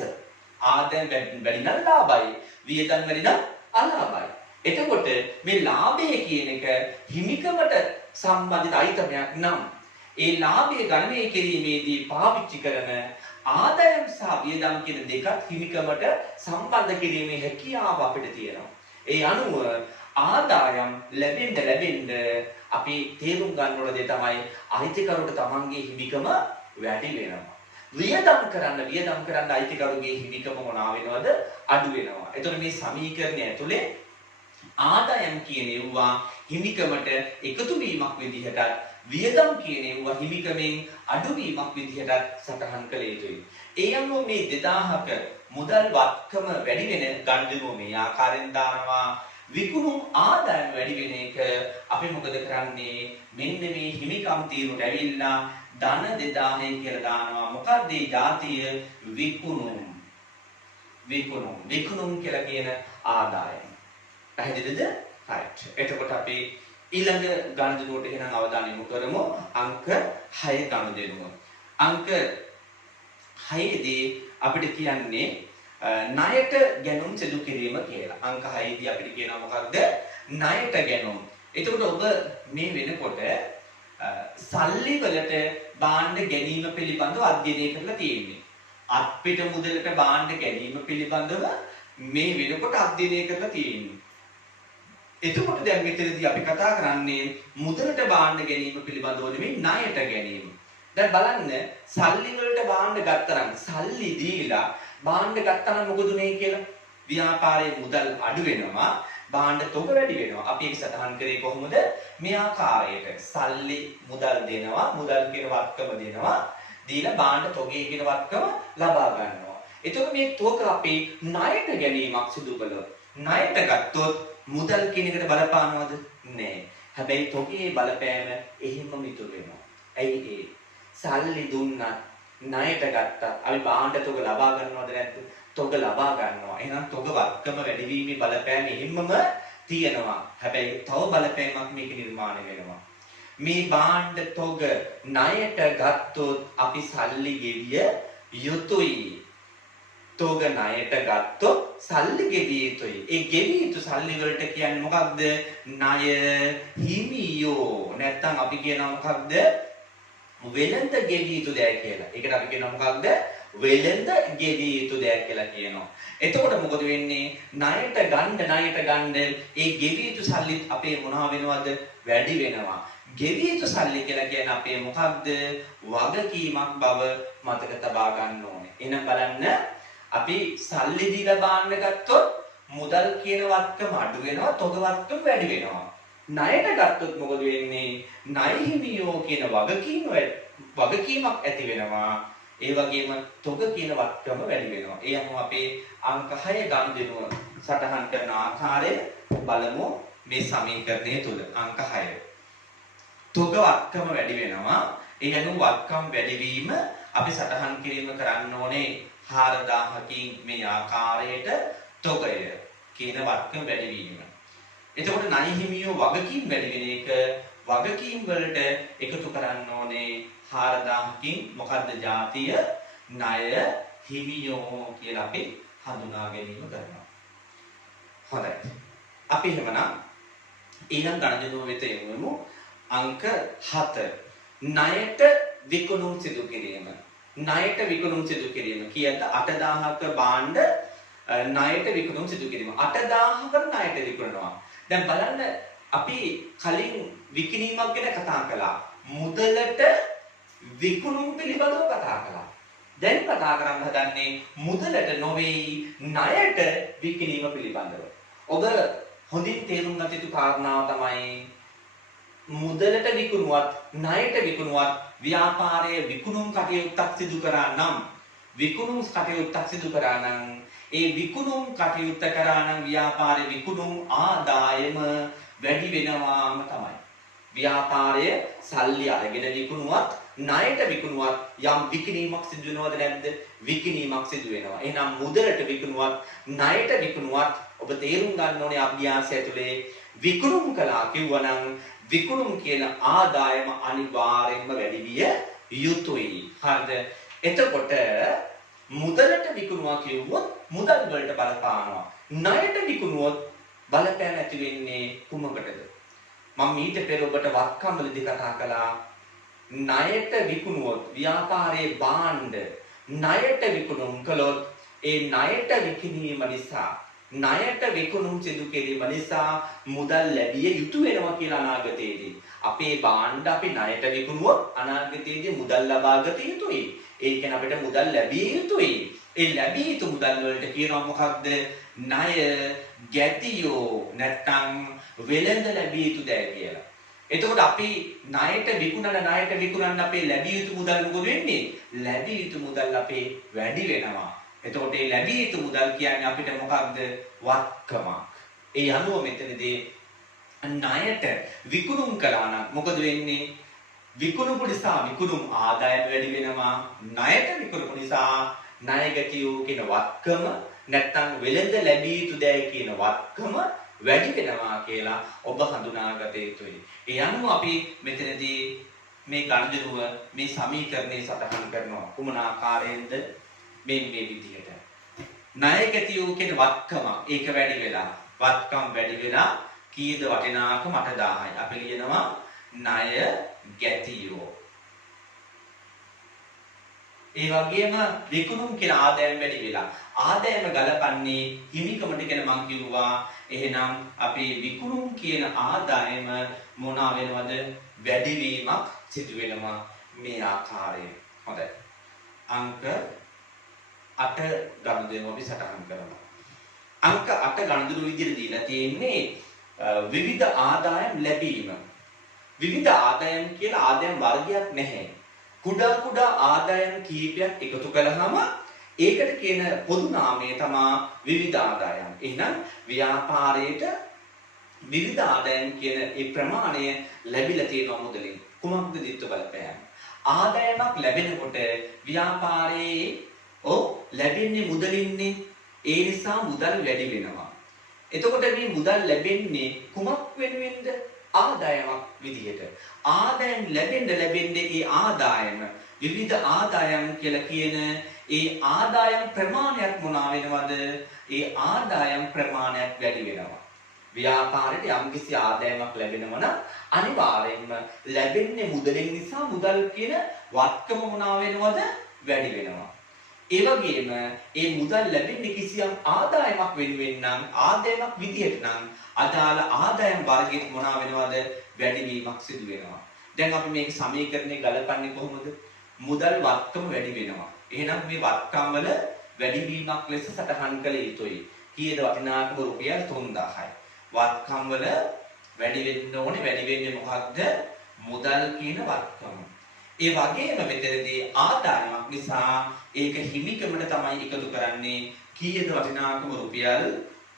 ආදායම් වැඩි නම් ලාභයි, වියදම් වැඩි නම් අලාභයි. එතකොට මේ ලාභය කියන එක හිමිකමට සම්බන්ධිත අයිතමයක් නම් ඒ ලාභය ගණනය කිරීමේදී පාවිච්චි කරන ආදායම් සහ වියදම් කියන දෙකත් හිමිකමට සම්බන්ධ කිරීමේ හැකියාව අපිට තියෙනවා. ඒ අනුව ආදායම් ලැබෙන්න අපි තේරුම් ගන්න ඕන දේ තමයි අයිතිකරුට තමන්ගේ හිමිකම වැඩි වෙනවා. වියදම් කරන්න අයිතිකරුගේ හිමිකම මොනවා වෙනවද? අඩු වෙනවා. එතකොට මේ සමීකරණය ඇතුලේ ආදායම් කියන ඒවා හිමිකමට එකතු වීමක් විදිහට වියදම් කියන ඒවා හිමිකමෙන් අඩුවීමක් විදිහට සටහන් කළ යුතුයි. ඒ අනුව මේ 2000ක මුදල් වත්කම වැඩි වෙන ගණන්දුව මේ ආකාරයෙන් දානවා. විකුණුම් ආදායම වැඩි වෙන එක අපි මොකද කරන්නේ? මෙන්න මේ හිමිකම් තීරුවට ඇවිල්ලා ධන 2000 කියලා දානවා. මොකක්ද මේ જાතිය? විකුණුම් කියලා කියන ආදායම. පැහැදිලිද? right. එතකොට අපි ඊළඟ ගණන්දුවට එහෙනම් අවධානය යොමු කරමු. අංක 6 ගණන්දුව. අංක 6 දී අපිට කියන්නේ ණයට ගැනුම් සිදු කිරීම කියලා. අංක 6 දී අපිට කියනවා මොකක්ද? ණයට ගැනුම්. එතකොට ඔබ මේ වෙනකොට සල්ලි වලට භාණ්ඩ ගැනීම පිළිබඳව අධ්‍යයනය කරලා තියෙන්නේ. අත්පිට මුදලට භාණ්ඩ ගැනීම පිළිබඳව මේ වෙනකොට අධ්‍යයනය කරලා තියෙන්නේ. එතකොට දැන් මෙතනදී අපි කතා කරන්නේ මුදලට භාණ්ඩ ගැනීම පිළිබඳව නෙමෙයි ණයට ගැනීම. දැන් බලන්න සල්ලි වලට භාණ්ඩ ගත්තරම් සල්ලි දීලා භාණ්ඩ ගත්තනම් මොකද උනේ කියලා? ව්‍යාපාරයේ මුදල් අඩු වෙනවා, භාණ්ඩ තොග වැඩි වෙනවා. අපි ඒක සටහන් කරේ කොහොමද? මේ ආකාරයට සල්ලි මුදල් දෙනවා, මුදල් කියන වත්කම දෙනවා, දීලා භාණ්ඩ තොගේ කියන වත්කම ලබා ගන්නවා. එතකොට මේ තොග අපි ණයට ගැනීමක් සිදු කළොත් ණයට ගත්තොත් මුදල් කියන එකට බලපානවද? නෑ. හැබැයි තොගේ බලපෑම එහෙමම ඉතුරු වෙනවා. ඇයි ඒ? සල්ලි දුන්නත් ණයට ගත්තා. අපි භාණ්ඩ තොග ලබා ගන්නවද නැද්ද? තොග ලබා ගන්නවා. එහෙනම් තොග වත්කම වැඩිවීමේ බලපෑම එහෙමම තියෙනවා. හැබැයි තව බලපෑමක් මේක නිර්මාණය වෙනවා. මේ භාණ්ඩ තොග ණයට ගත්තොත් අපි සල්ලි ගෙවිය යුතුයි. තොග ණයට ගත්තොත් සල්ලි ගෙවිය යුතුයි. ඒ ගෙවිය යුතු සල්ලි වලට කියන්නේ මොකක්ද? ණය හිමියෝ. නැත්තම් අපි කියනවා මොකක්ද? වෙළඳ ගෙවිය යුතු දෙයක් කියලා. ඒකට අපි කියනවා මොකක්ද? වෙළඳ ගෙවිය යුතු දෙයක් කියලා කියනවා. එතකොට මොකද වෙන්නේ? ණයට ගන්න ඒ ගෙවිය යුතු සල්ලි අපේ මොනවා වෙනවද? වැඩි වෙනවා. ගෙවිය යුතු සල්ලි කියලා කියන්නේ අපේ මොකක්ද? වගකීමක් බව මතක තබා ගන්න ඕනේ. එහෙනම් බලන්න අපි සල්ලි දීලා භාණ්ඩ ගත්තොත් මුදල් කියන වත්කම අඩු වෙනවා, තොග වත්කම වැඩි වෙනවා. ණයට ගත්තොත් මොකද වෙන්නේ? ණය හිමියෝ කියන වගකීමක් ඇති වෙනවා. ඒ වගේම තොග කියන වත්කම වැඩි වෙනවා. ඒ අනුව අපේ අංක 6 ගණන්දුව සටහන් කරන ආකාරය බලමු මේ සමීකරණය තුල. අංක 6. තොග වත්කම වැඩි වෙනවා. ඒ අනුව වත්කම් වැඩිවීම අපි සටහන් කිරීම කරන්න ඕනේ 4000කින් මේ ආකාරයට තොගය කියන වත්කම වැඩිවීම. එතකොට ණය හිමියෝ වගකීම් වැඩි වෙන එක වගකීම් වලට එකතු කරන්න ඕනේ 4000කින් මොකද්ද જાතිය? ණය හිමියෝ කියලා අපි හඳුනා ගැනීම කරනවා. හොඳයි. අපි එහෙමනම් ඊළඟ ගණනුව වෙත යමු. අංක 7. ණයට විකුණුම් සිදු කිරීම. ණයට විකුණුම් සිදු කිරීම කියද්ද 8000ක භාණ්ඩ ණයට විකුණුම් සිදු කිරීම. 8000කට ණයට විකුණනවා. දැන් බලන්න අපි කලින් විකිණීමක් ගැන කතා කළා. මුදලට විකුණුම් පිළිබඳව කතා කළා. දැන් කතා කරන්න හදන්නේ මුදලට නොවේ ණයට විකිණීම පිළිබඳව. ඔබ හොඳින් තේරුම් ගත යුතු කාරණාව තමයි මුදලට විකුණුවත් ණයට විකුණුවත් ව්‍යාපාරයේ විකුණුම් කටයුත්තක් සිදු කරා නම් ඒ විකුණුම් කටයුත්ත කරා නම් ව්‍යාපාරයේ විකුණුම් ආදායම වැඩි වෙනවාම තමයි. ව්‍යාපාරයේ සල්ලි අරගෙන විකුණුවත් ණයට විකුණුවත් යම් විකිණීමක් සිදු වෙනවද නැද්ද? විකිණීමක් සිදු වෙනවා. එහෙනම් මුදලට විකුණුවත් ණයට විකුණුවත් ඔබ තේරුම් ගන්න ඕනේ අභ්‍යාසය ඇතුලේ විකුණුම් කළා කිව්වනම් විකුණුම් කියන ආදායම අනිවාර්යෙන්ම වැඩි විය යුතුයි. හරිද? එතකොට මුදලට විකුණුවා කිව්වොත් මුදල් වලට බලපානවා. ණයට විකුණුවොත් බලපෑම ඇති වෙන්නේ කුමකටද? මම ඊට පෙර ඔබට වත්කම්වලදී කතා කළා ණයට විකුණුවොත් ව්‍යාපාරයේ භාණ්ඩ ණයට විකුණුම් කළොත් ඒ ණයට විකිණීම නිසා ණයට විකුණුම් සිදු කිරීම නිසා මුදල් ලැබිය යුතු වෙනවා කියලා අනාගතයේදී අපේ භාණ්ඩ අපි ණයට විකුණුවොත් අනාගතයේදී මුදල් ලබා ගත යුතුයි. ඒ කියන්නේ අපිට මුදල් ලැබිය යුතුයි. ඒ ලැබිය යුතු මුදල් වලට කියනවා මොකක්ද? ණය, ගැතියෝ නැත්නම් වෙළඳ ලැබිය යුතු දෑ කියලා. එතකොට අපි ණයට විකුණන අපේ ලැබිය යුතු මුදල් මොකද වෙන්නේ? ලැබිය යුතු මුදල් අපේ වැඩි වෙනවා. එතකොට මේ ලැබිය යුතු මුදල් කියන්නේ අපිට මොකක්ද? වත්කමක්. ඒ අනුව මෙතනදී ණයට විකුණුම් කළා නම් මොකද වෙන්නේ? විකුණුපු නිසා විකුණුම් ආදායම වැඩි වෙනවා. ණයට විකුණුපු නිසා ණය ගැතියෝ කියන වත්කම නැත්නම් වෙළඳ ලැබිය යුතු දෑ කියන වත්කම වැඩි වෙනවා කියලා ඔබ හඳුනාගත යුතුයි. ඒ අනුව අපි මෙතනදී මේ ගණිතරුව මේ සමීකරණය සටහන් කරනවා. කුමන ආකාරයෙන්ද? මේ විදිහට. ණය ගැතියෝ කියන වත්කම ඒක වැඩි වෙලා වත්කම් වැඩි වෙලා කීයද වටිනාකම 8000යි. අපි ලියනවා ණය ගැතියෝ. ඒ වගේම විකුණුම් කියන ආදායම වැඩි වෙලා ආදායම ගලපන්නේ හිමිකමට කියලා මම කිව්වා. එහෙනම් අපි විකුණුම් කියන ආදායම මොනවා වෙනවද? වැඩිවීමක් සිදු වෙනවා මේ ආකාරයෙන්. හොඳයි. අංක 8 ගණුදෙනු අපි සටහන් කරනවා. අංක 8 ගණුදෙනු විදිහට දීලා තියෙන්නේ විවිධ ආදායම් ලැබීම. විවිධ ආදායම් කියලා ආදායම් වර්ගයක් නැහැ. කුඩා ආදායම් කීපයක් එකතු කළාම ඒකට කියන පොදු නාමය තමයි විවිධ ආදායම්. එහෙනම් ව්‍යාපාරයේට විවිධ ආදායම් කියන ඒ ප්‍රමාණය ලැබිලා තියෙනවා මුදලින්. කුමක්ද දිත්ත බලපෑම? ආදායමක් ලැබෙනකොට ව්‍යාපාරයේ ලැබෙන්නේ මුදලින්නේ. ඒ නිසා මුදල් වැඩි වෙනවා. එතකොට මේ මුදල් ලැබෙන්නේ කුමක් වෙනුවෙන්ද? ආදායමක් විදිහට. ආදායම් ලැබෙන්නේ ඒ ආදායම විවිධ ආදායම් කියලා කියන ඒ ආදායම් ප්‍රමාණයක් මොනවා වෙනවද? ඒ ආදායම් ප්‍රමාණයක් වැඩි වෙනවා. ව්‍යාපාරයට යම්කිසි ආදායමක් ලැබෙනවා නම් අනිවාර්යයෙන්ම ලැබෙන්නේ මුදලින් නිසා මුදල් කියන වත්කම මොනවා වෙනවද? වැඩි වෙනවා. ඒ වගේම ඒ මුදල් ලැබෙන්නේ කිසියම් ආදායමක් වෙනුවෙන් නම් ආදායමක් විදිහට නම් අදාළ ආදායම් වර්ගයට මොනවා වෙනවද? වැඩිවීමක් සිදු වෙනවා. දැන් අපි මේක සමීකරණේ ගලපන්නේ කොහොමද? මුදල් වත්කම වැඩි වෙනවා. එහෙනම් මේ වත්කම් වල වැඩිවීමක් ලෙස සටහන් කළ යුතුයි. කීයද වටිනාකම? රුපියල් 3000යි. වත්කම් වල වැඩි වෙන්න ඕනේ. වැඩි වෙන්නේ මොකක්ද? මුදල් කියන වත්කම. ඒ වගේම මෙතනදී ආදායමක් නිසා ඒක හිමිකමට තමයි එකතු කරන්නේ. කීයද වටිනාකම? රුපියල්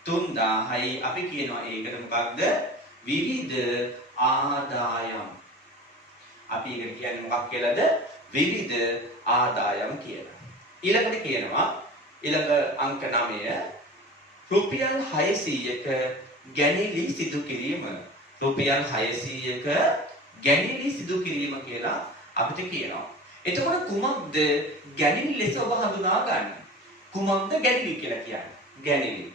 3000යි. අපි කියනවා ඒකට මොකක්ද? විවිධ ආදායම්. අපි ඒකට කියන්නේ මොකක් කියලාද? විවිධ ආදායම් කියලා. ඊළඟට කියනවා ඊළඟ අංක 9 රුපියල් 600ක ගැනිලි සිදු කිරීම. රුපියල් 600ක ගැනිලි සිදු කිරීම කියලා අපිට කියනවා. එතකොට කුමක්ද ගැනිලි ලෙස ඔබ හඳුනා ගන්න? කුමක්ද ගැනිලි කියලා කියන්නේ? ගැනිලි.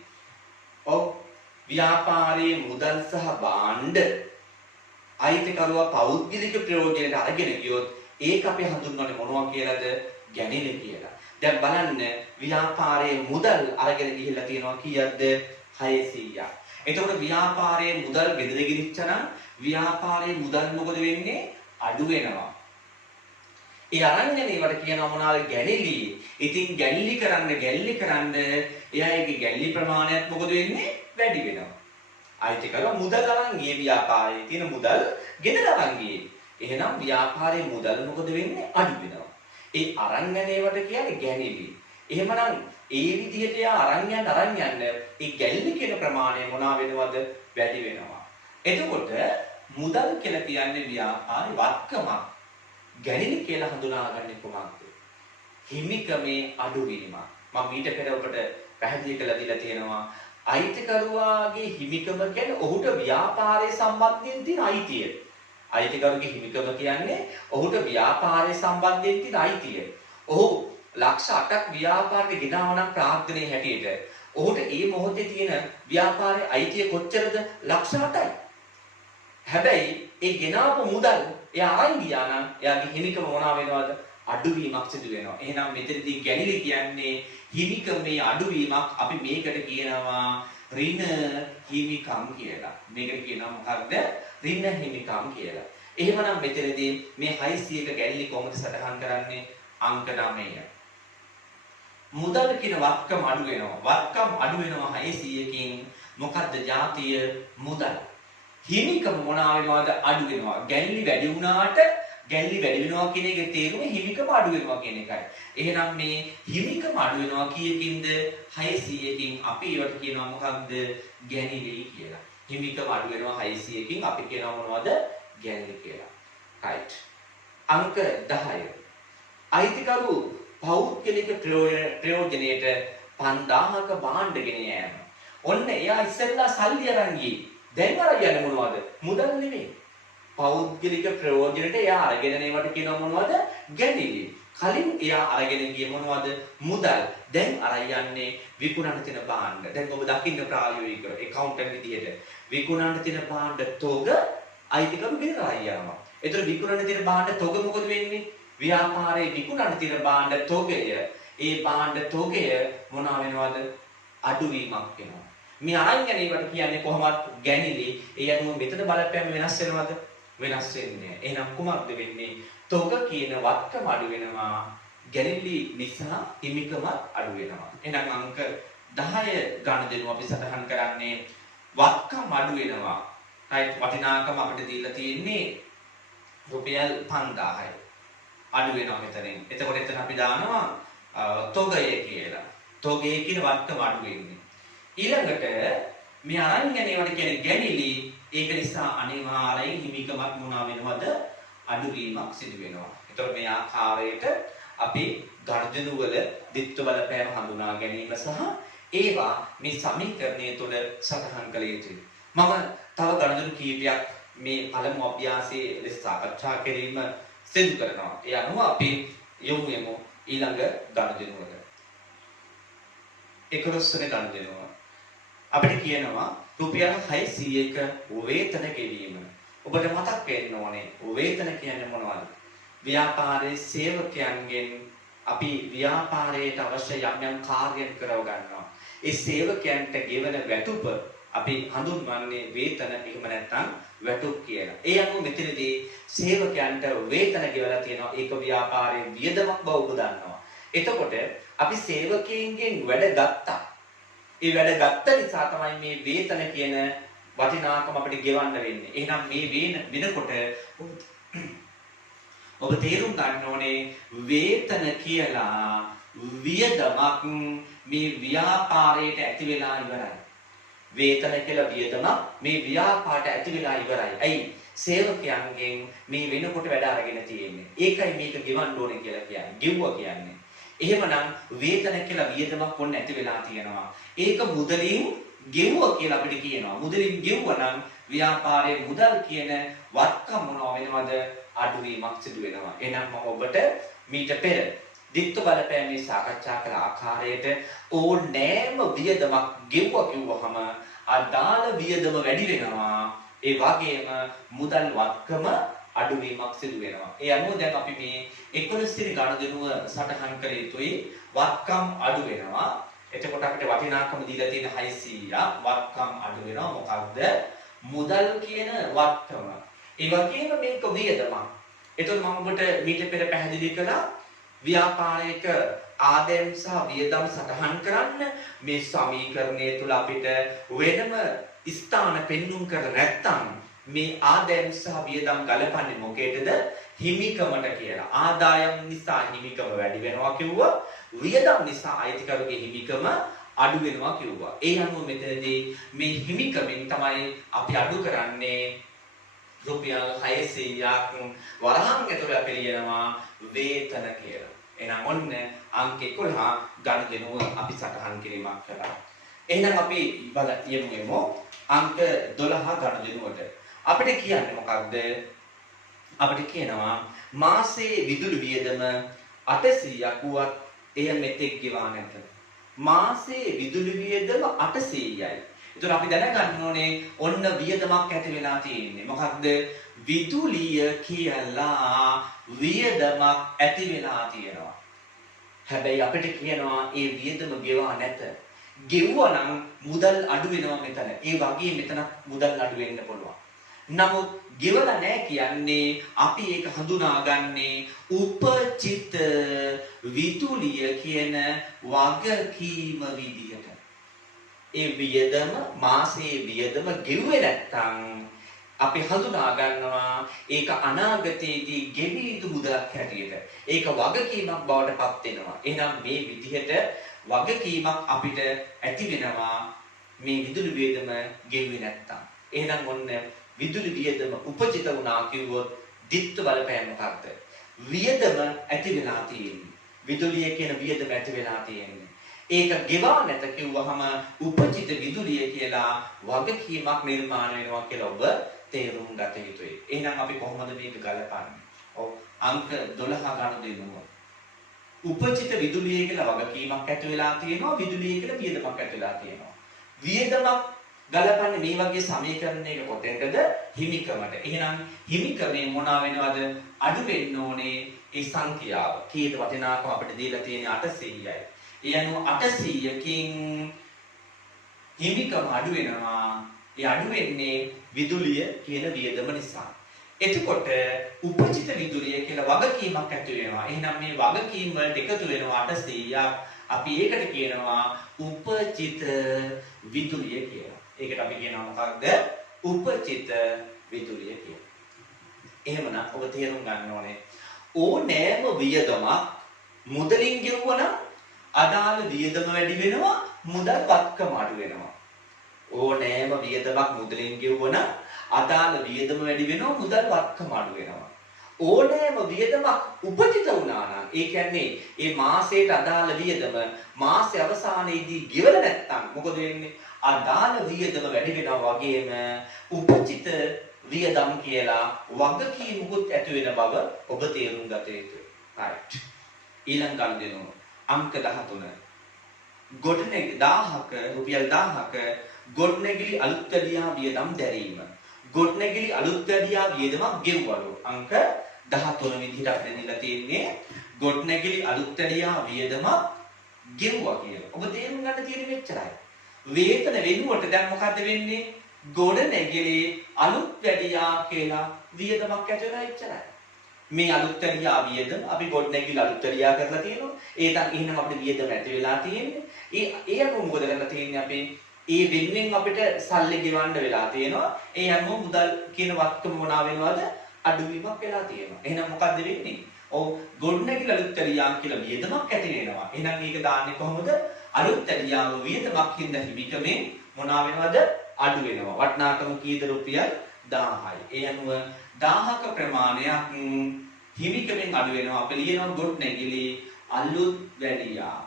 ව්‍යාපාරයේ මුදල් සහ භාණ්ඩ අයිතිකරුවා පෞද්ගලික ප්‍රයෝජනයට අරගෙන ගියොත් ඒක අපි හඳුන්වන්නේ මොනවා කියලාද? ගැනිලි කියලා. දැන් බලන්න ව්‍යාපාරයේ මුදල් අරගෙන ගිහිල්ලා තියෙනවා කීයක්ද? 600ක්. එතකොට ව්‍යාපාරයේ මුදල් බෙදලා ගිනිච්චනම් ව්‍යාපාරයේ මුදල් මොකද වෙන්නේ? අඩු වෙනවා. ඒ අරන්යනේවට කියනවා මොනවාද? ගැනිලි. ඉතින් ගැනිලි කරන්න එයාගේ ගැනිලි ප්‍රමාණයත් මොකද වෙන්නේ? වැඩි වෙනවා. අයිතිකරුවා මුදල් අරන් ගියේ ව්‍යාපාරයේ තියෙන මුදල් ගෙදර අරන් ගියේ. එහෙනම් ව්‍යාපාරයේ මුදල් මොකද වෙන්නේ? අඩු වෙනවා. ඒ අරන්යනේවට කියන්නේ ගැනිලි. එහෙමනම් ඒ විදිහට අරන් යන්න ඒ ගැනිලි කියන ප්‍රමාණය මොනවා වෙනවද? වැඩි වෙනවා. එතකොට මුදල් කියලා කියන්නේ ව්‍යාපාරේ වත්කමක්. ගැනිලි කියලා හඳුනාගන්නේ කොහොමද? හිමිකමේ අඩුවීම. මම ඊට පෙර ඔබට පැහැදිලි කරලා දීලා තියෙනවා අයිතිකරුවාගේ හිමිකම කියන්නේ ඔහුට ව්‍යාපාරයේ සම්බන්ධයෙන් තියෙන අයිතිය. අයිතිකරුගේ හිමිකම කියන්නේ ඔහුට ව්‍යාපාරයේ සම්බන්ධයෙන් තියෙන අයිතිය. ඔහු ලක්ෂ 8ක් ව්‍යාපාරේ ගෙනාව නම් ප්‍රාර්ථනයේ හැටියට ඔහුට ඒ මොහොතේ තියෙන ව්‍යාපාරයේ අයිතිය කොච්චරද? ලක්ෂ 8යි. හැබැයි ඒ ගෙනාවු මුදල් එයා අරන් ගියා නම් එයාගේ හිමිකම මොනවා වෙනවද? අඩුවීමක් සිදු වෙනවා. එහෙනම් මෙතනදී ගැණිලි කියන්නේ හිමිකමේ අඩුවීමක්. අපි මේකට කියනවා ඍණ හිමිකම් කියලා. මේකට කියනවා මොකක්ද? ඍණ හිමිකම් කියලා. එහෙමනම් මෙතනදී මේ 600ක ගැණිලි කොහොමද සටහන් කරන්නේ? අංක 9. මුදල් කියන වත්කම් අඩු වෙනවා. වත්කම් අඩු වෙනවා 600කින්. මොකද්ද ජාතිය? මුදල්. හිමිකම මොනවා වෙනවද? අඩු වෙනවා. ගැණිලි වැඩි වුණාට ගැණිලි වැඩි වෙනවා කියන එකේ තේරුම හිමිකම අඩු වෙනවා කියන එකයි. එහෙනම් මේ හිමිකම අඩු වෙනවා කීයකින්ද? 600කින්. අපි ඒවට කියනවා මොකක්ද? ගැණිලි කියලා. හිමිකම අඩු වෙනවා 600කින්. අපි කියනවා මොනවද? ගැණිලි කියලා. right. අංක 10. අයිතිකරු පෞද්ගලික ප්‍රයෝජනයට 5000ක භාණ්ඩ ගෙන යෑම. ඔන්න එයා ඉස්සෙල්ලා සල්ලි අරන් ගියේ. දැන් අරන් යන්නේ මොනවද? මුදල් නෙමෙයි. පෞද්ගලික ප්‍රයෝජනයට එයා අරගෙන ඒවට කියනවා මොනවද? ගැණිලි. කලින් එයා අරගෙන ගියේ මොනවද? මුදල්. දැන් අරන් යන්නේ විකුණන්න තියෙන භාණ්ඩ. දැන් ඔබ දකින්න ප්‍රායෝගික accountant විදියට විකුණන්න තියෙන භාණ්ඩ තොග අයිතිකරු ගෙන අරන් යනවා. ඒතර විකුණන්න තියෙන භාණ්ඩ තොග මොකද වෙන්නේ? ව්‍යාපාරයේ විකුණන්න තියෙන භාණ්ඩ තොගය. ඒ භාණ්ඩ තොගය මොනවා වෙනවද? අඩුවීමක් වෙනවා. මේ අරන් ගැනීමට කියන්නේ කොහොමද? ගැණිලි. ඒ අනුව මෙතන බලපෑම වෙනස් වෙනවද? වෙනස් වෙන්නේ. එහෙනම් කුමක්ද වෙන්නේ? තොග කියන වත්කම අඩු වෙනවා. ගැණිලි නිසා හිමිකම අඩු වෙනවා. එහෙනම් අංක 10 ගණදෙනු අපි සටහන් කරන්නේ වත්කම අඩු වෙනවා. right වටිනාකම අපිට දීලා තියෙන්නේ රුපියල් 5000යි. අඩු වෙනවා මෙතනින්. එතකොට එතන අපි දානවා තොගය කියලා. තොගය කියන වත්කම අඩු වෙන්නේ. ඊළඟට මේ අරන් ගැනීමට කියන්නේ ගැණිලි. ඒක නිසා අනිවාර්යයෙන් හිමිකමක් මොනවා වෙනවද? අඩුවීමක් සිදු වෙනවා. එතකොට මේ ආකාරයට අපි ගණදෙනු වල දිත්ව බලපෑම හඳුනා ගැනීම සහ ඒවා මේ සමීකරණය තුළ සටහන් කළ යුතුයි. මම තව ගණදෙනු කීපයක් මේ පළමු අභ්‍යාසයේ ලෙස සාකච්ඡා කිරීම සිදු කරනවා. ඒ අනුව අපි යොමු වෙමු ඊළඟ ගණදෙනු වල. 11 වෙනි ගණදෙනුව. අපිට කියනවා රුපියල් 600ක වේතන ගෙවීම. ඔබට මතක් වෙන්න ඕනේ වේතන කියන්නේ මොනවද? ව්‍යාපාරයේ සේවකයන්ගෙන් අපි ව්‍යාපාරයට අවශ්‍ය යම් යම් කාර්යයන් කරව ගන්නවා. ඒ සේවකයන්ට ගෙවන වැටුප අපි හඳුන්වන්නේ වේතන එහෙම නැත්නම් වැටුප් කියලා. ඒ අනුව මෙතනදී සේවකයන්ට වේතන ගෙවලා තියෙනවා. ඒක ව්‍යාපාරයේ වියදමක් බව ඔබ දන්නවා. එතකොට අපි සේවකයන්ගෙන් වැඩ ගත්තා. ඒ වැඩ ගත්ත නිසා තමයි මේ වේතන කියන වටිනාකම අපිට ගෙවන්න වෙන්නේ. එහෙනම් මේ වෙනකොට ඔබ තේරුම් ගන්න ඕනේ වේතන කියලා වියදමක් මේ ව්‍යාපාරයට ඇති වෙලා ඉවරයි. වේතන කියලා වියදමක් මේ ව්‍යාපාරයට ඇති වෙලා ඉවරයි. ඇයි? සේවකයන්ගෙන් මේ වෙනකොට වැඩ අරගෙන තියෙන්නේ. ඒකයි මේක ගෙවන්න ඕනේ කියලා කියන්නේ. ගෙවුවා කියන්නේ. එහෙමනම් වේතන කියලා වියදමක් ඔන්න ඇති වෙලා තියෙනවා. ඒක මුදලින් ගෙවුවා කියලා අපිට කියනවා. මුදලින් ගෙවුවා නම් ව්‍යාපාරයේ මුදල් කියන වත්කම් මොනවා වෙනවද? අඩුවීමක් සිදු වෙනවා. එහෙනම් මම ඔබට මීට පෙර දිත්ව බලපෑමේ සාකච්ඡා කළ ආකාරයට ඕනෑම වියදමක් ගෙවුවා කිව්වහම අදාළ වියදම වැඩි වෙනවා. ඒ වගේම මුදල් වත්කම අඩුවීමක් සිදු වෙනවා. ඒ අනුව දැන් අපි මේ 11 වෙනි ගණදෙනුව සටහන් කළ යුතුයි. වත්කම් අඩු වෙනවා. එතකොට අපිට වටිනාකම දීලා තියෙන 600 වත්කම් අඩු වෙනවා. මොකක්ද? මුදල් කියන වත්කම. ඒ වගේම මේක වියදමක්. එතකොට මම ඔබට මීට පෙර පැහැදිලි කළා ව්‍යාපාරයක ආදායම් සහ වියදම් සටහන් කරන්න මේ සමීකරණය තුල අපිට වෙනම ස්ථාන පෙන්눔 කර නැත්නම් මේ ආදායම් සහ වියදම් ගලපන්නේ මොකේද? හිමිකමට කියලා. ආදායම් නිසා හිමිකම වැඩි වෙනවා කිව්වා. වියදම් නිසා අයිතිකරුගේ හිමිකම අඩු වෙනවා කිව්වා. ඒ අනුව මෙතනදී මේ හිමිකමෙන් තමයි අපි අඩු කරන්නේ රුපියල් 600ක් වරහන් ඇතුළේ අපි ලියනවා වේතන කියලා. එහෙනම් ඔන්න අංක 11 ගණදෙනුව අපි සටහන් කිරීමක් කළා. එහෙනම් අපි යමු අංක 12 ගනුදෙනුවට. අපිට කියන්නේ මොකක්ද? අපිට කියනවා මාසයේ විදුලි වියදම 800ක් වුවත් එය මෙතෙක් ගෙවා නැත. මාසයේ විදුලි වියදම 800යි. ඒතර අපි දැනගන්න ඕනේ ඔන්න වියදමක් ඇති වෙලා තියෙන්නේ. මොකක්ද? විදුලිය කියලා වියදමක් ඇති වෙලා තියෙනවා. හැබැයි අපිට කියනවා ඒ වියදම ගෙවා නැත. ගෙවුවා නම් මුදල් අඩු වෙනවා මෙතන. ඒ වගේ මෙතන මුදල් අඩු වෙන්න පුළුවන්. නමුත් ගෙවලා නැහැ කියන්නේ අපි ඒක හඳුනාගන්නේ උපචිත විදුලිය කියන වගකීම විදියට. ඒ වියදම මාසයේ වියදම ගෙවුවේ නැත්නම් අපි හඳුනා ගන්නවා ඒක අනාගතයේදී ගෙවිය යුතු මුදලක් හැටියට. ඒක වගකීමක් බවට පත් වෙනවා. එහෙනම් මේ විදිහට වගකීමක් අපිට ඇති වෙනවා මේ විදුලි වියදම ගෙවුවේ නැත්නම්. එහෙනම් ඔන්න විදුලි වියදම උපජිත වුණා කිව්වොත් ditth බලපෑම මොකක්ද? වියදම ඇති වෙලා තියෙන්නේ. විදුලිය කියන වියදම ඇති වෙලා තියෙන්නේ. ඒක ගෙවා නැත කිව්වහම උපජිත විදුලිය කියලා වගකීමක් නිර්මාණය වෙනවා කියලා ඔබ තේරුම් ගත යුතුයි. එහෙනම් අපි කොහොමද මේක ගලපන්නේ? ඔව් අංක 12 ගනුදෙනුව. උපජිත විදුලිය කියලා වගකීමක් ඇති වෙලා තියෙනවා. විදුලිය කියලා වියදමක් ඇති වෙලා තියෙනවා. වියදමක් ගලපන්නේ මේ වගේ සමීකරණයක කොටෙන්ද? හිමිකමට. එහෙනම් හිමිකමේ මොනවා වෙනවද? අඩු වෙන්න ඕනේ ඒ සංඛ්‍යාව. කීයද වටිනාකම අපිට දීලා තියෙන්නේ 800යි. ඒ අනුව 800කින් හිමිකම අඩු වෙනවා. ඒ අඩු වෙන්නේ විදුලිය කියන වියදම නිසා. එතකොට උපජිත විදුලිය කියලා වගකීමක් ඇති වෙනවා. එහෙනම් මේ වගකීම් වලට එකතු වෙනවා 800ක්. අපි ඒකට කියනවා උපජිත විදුලිය කියලා. ඒකට අපි කියනවා මොකක්ද? උපජිත විදුලිය කියලා. එහෙමනම් ඔබ තේරුම් ගන්න ඕනේ ඕනෑම වියදමක් මුදලින් ගෙවුවනම් අදාළ වියදම වැඩි වෙනවා, මුදල් වත්කම අඩු වෙනවා. ඕනෑම වියදමක් මුදලින් ගෙවුවනම් අදාළ වියදම වැඩි වෙනවා, මුදල් වත්කම අඩු වෙනවා. ඕනෑම වියදමක් උපජිත වුණා නම් ඒ කියන්නේ ඒ මාසයට අදාළ වියදම මාසයේ අවසානයේදී ගෙවලා නැත්නම් මොකද වෙන්නේ? අදාළ වියදම වැඩි වෙනවා වගේම උපජිත වියදම් කියලා වගකීමුකුත් ඇති වෙන බව ඔබ තේරුම් ගත යුතුයි. right. ඊළඟ ගනුදෙනුව අංක 13. ගොඩනැගිලි 1000ක රුපියල් 1000ක ගොඩනැගිලි අලුත්වැඩියා වියදම් දැරීම. ගොඩනැගිලි අලුත්වැඩියා වියදමක් ගෙවවලු. අංක 13 විදිහට අපිට දීලා තියෙන්නේ ගොඩනැගිලි අලුත්වැඩියා වියදමක් ගෙවුවා කියලා. ඔබ තේරුම් ගන්න තියෙන්නේ මෙච්චරයි. වේතන වෙනුවට දැන් මොකද්ද වෙන්නේ? ගොඩනැගිලි අලුත්වැඩියා කියලා වියදමක් ඇති වෙලා ඉච්චරයි. මේ අලුත්වැඩියා වියදම අපි ගොඩනැගිලි අලුත්වැඩියා කරලා තියෙනවා. එහෙනම් අපිට වියදම ඇති වෙලා තියෙන්නේ. ඒ අනුව මොකද කරලා තියෙන්නේ අපි? ඒ වෙනුවෙන් අපිට සල්ලි ගෙවන්න වෙලා තියෙනවා. ඒ අනුව මුදල් කියන වත්කම මොනවා වෙනවද? අඩුවීමක් වෙලා තියෙනවා. එහෙනම් මොකද්ද වෙන්නේ? ඔව් ගොඩනැගිලි අලුත්වැඩියා කියලා වියදමක් ඇති වෙනවා. එහෙනම් මේක දාන්නේ කොහොමද? අලුත්වැඩියාව වියදමක් හින්දා හිමිකමෙන් මොනවා වෙනවද? අඩු වෙනවා. වටිනාකම කීයද? රුපියල් 1000යි. ඒ අනුව 1000ක ප්‍රමාණයක් හිමිකමෙන් අඩු වෙනවා. අපි ලියනවා ගොඩනැගිලි අලුත්වැඩියා.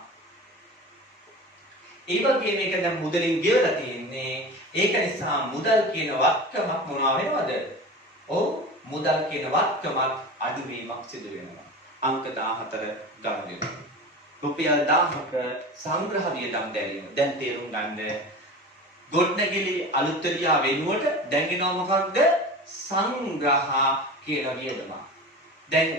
ඒ වගේ මේක දැන් මුදලින් ගෙවලා තියෙන්නේ. ඒක නිසා මුදල් කියන වත්කමක් මොනවා වෙනවද? ඔව් මුදල් කියන වත්කමත් අඩුවීමක් සිදු වෙනවා. අංක 14 ගනුදෙනුව. රුපියල් 1000ක සංග්‍රහ වියදම් දැරීම. දැන් තේරුම් ගන්න ගොඩනැගිලි අලුත්වැඩියා වෙනුවට දැන් එනවා මොකක්ද? සංග්‍රහ කියලා වියදමක්. දැන්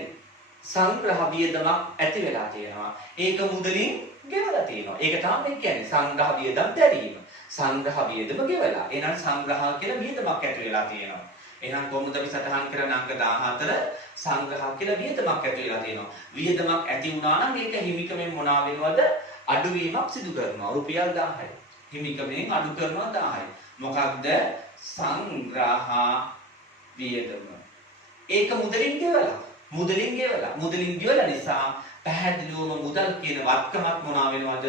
සංග්‍රහ වියදමක් ඇති වෙලා තියෙනවා. ඒක මුදලින් ගෙවලා තියෙනවා. ඒක තමයි කියන්නේ සංග්‍රහ වියදම් දැරීම. සංග්‍රහ වියදම ගෙවලා. එහෙනම් සංග්‍රහ කියලා වියදමක් ඇති වෙලා තියෙනවා. එහෙනම් කොහොමද අපි සටහන් කරන්නේ? අංක 14 සංග්‍රහ කියලා වියදමක් ඇති වෙලා තියෙනවා. වියදමක් ඇති වුණා නම් ඒක හිමිකමෙන් මොනවා වෙනවද? අඩුවීමක් සිදු කරනවා. රුපියල් 1000යි. හිමිකමෙන් අඩු කරනවා 1000යි. මොකක්ද? සංග්‍රහ වියදම. ඒක මුදලින් ගෙවලා. මුදලින් ගෙවලා නිසා පැහැදිලිවම මුදල් කියන වත්කමක් මොනවා වෙනවද?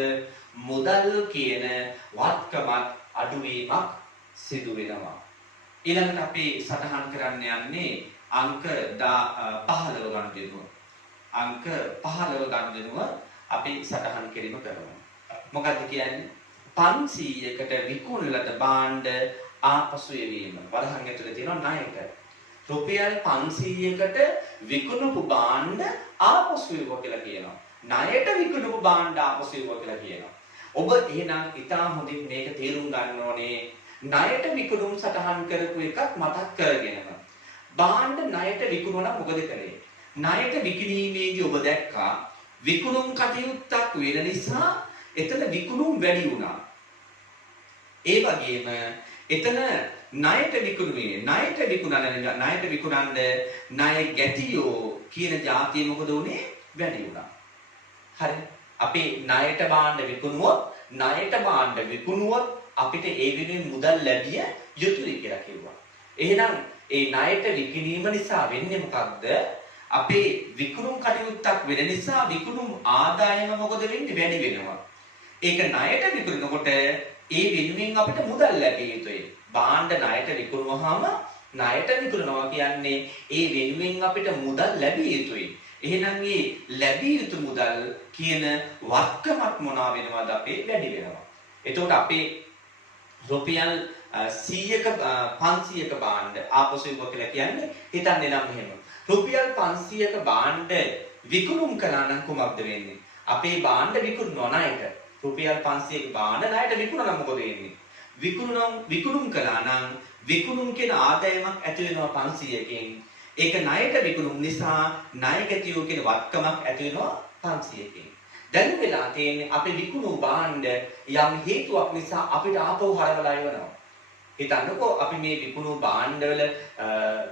මුදල් කියන වත්කමත් අඩුවීමක් සිදු වෙනවා. ඊළඟට අපි සටහන් කරන්න යන්නේ අංක 15 ගනුදෙනුව. අංක 15 ගනුදෙනුව අපි සටහන් කිරීම කරනවා. මොකක්ද කියන්නේ? 500කට විකුණන ලද භාණ්ඩ ආපසු එවීම. වරහන් ඇතුලේ තියෙන ණයට. රුපියල් 500කට විකුණපු භාණ්ඩ ආපසු එවුවා කියලා කියනවා. ණයට විකුණපු භාණ්ඩ ආපසු එවුවා කියලා කියනවා. ඔබ එහෙනම් ඉතාම හොඳින් මේක තේරුම් ගන්න ඕනේ. ණයට විකුණුම් සටහන් කරපු එකක් මතක් කරගෙනම. භාණ්ඩ ණයට විකුණුණා මොකද කරේ? ණයට විකිණීමේදී ඔබ දැක්කා විකුණුම් කටයුත්තක් වෙන නිසා එතන විකුණුම් වැඩි වුණා. ඒ වගේම එතන ණයට විකුණන්න ණය ගැතියෝ කියන જાතිය මොකද උනේ? වැඩි වුණා. හරි. අපි ණයට භාණ්ඩ විකුණුවොත් අපිට ඒ වෙනුවෙන් මුදල් ලැබිය යුතුයි කියලා කිව්වා. එහෙනම් ඒ ණයට විකිණීම නිසා වෙන්නේ මොකක්ද? අපේ විකුණුම් කටයුත්තක් වෙන නිසා විකුණුම් ආදායම මොකද වෙන්නේ? වැඩි වෙනවා. ඒක ණයට විකුණනකොට ඒ වෙනුවෙන් අපිට මුදල් ලැබිය යුතුයි. භාණ්ඩ ණයට විකුණුවාම ණයට විකුණනවා කියන්නේ ඒ වෙනුවෙන් අපිට මුදල් ලැබිය යුතුයි. එහෙනම් මේ ලැබිය යුතු මුදල් කියන වක්කමක් මොනවා වෙනවද? අපේ වැඩි වෙනවා. එතකොට අපේ රුපියල් 100ක 500ක භාණ්ඩ ආපසු ඉවුවා කියලා කියන්නේ හිතන්නේ නම් එහෙම. රුපියල් 500ක භාණ්ඩ විකුණුම් කළා නම් කොහොමද වෙන්නේ? අපේ භාණ්ඩ විකුණනවා ණයට. රුපියල් 500ක භාණ්ඩ ණයට විකුණනවා මොකද වෙන්නේ? විකුණුම් කළා නම් විකුණුම් කියන ආදායමක් ඇති වෙනවා 500කින්. ඒක ණයට විකුණුම් නිසා ණය ගැතියෝ කියන වත්කමක් ඇති වෙනවා 500කින්. දැන් වෙලා තියෙන්නේ අපි විකුණු භාණ්ඩ යම් හේතුවක් නිසා අපිට ආපහු හරවලා යවනවා. හිතන්නකෝ අපි මේ විකුණු භාණ්ඩවල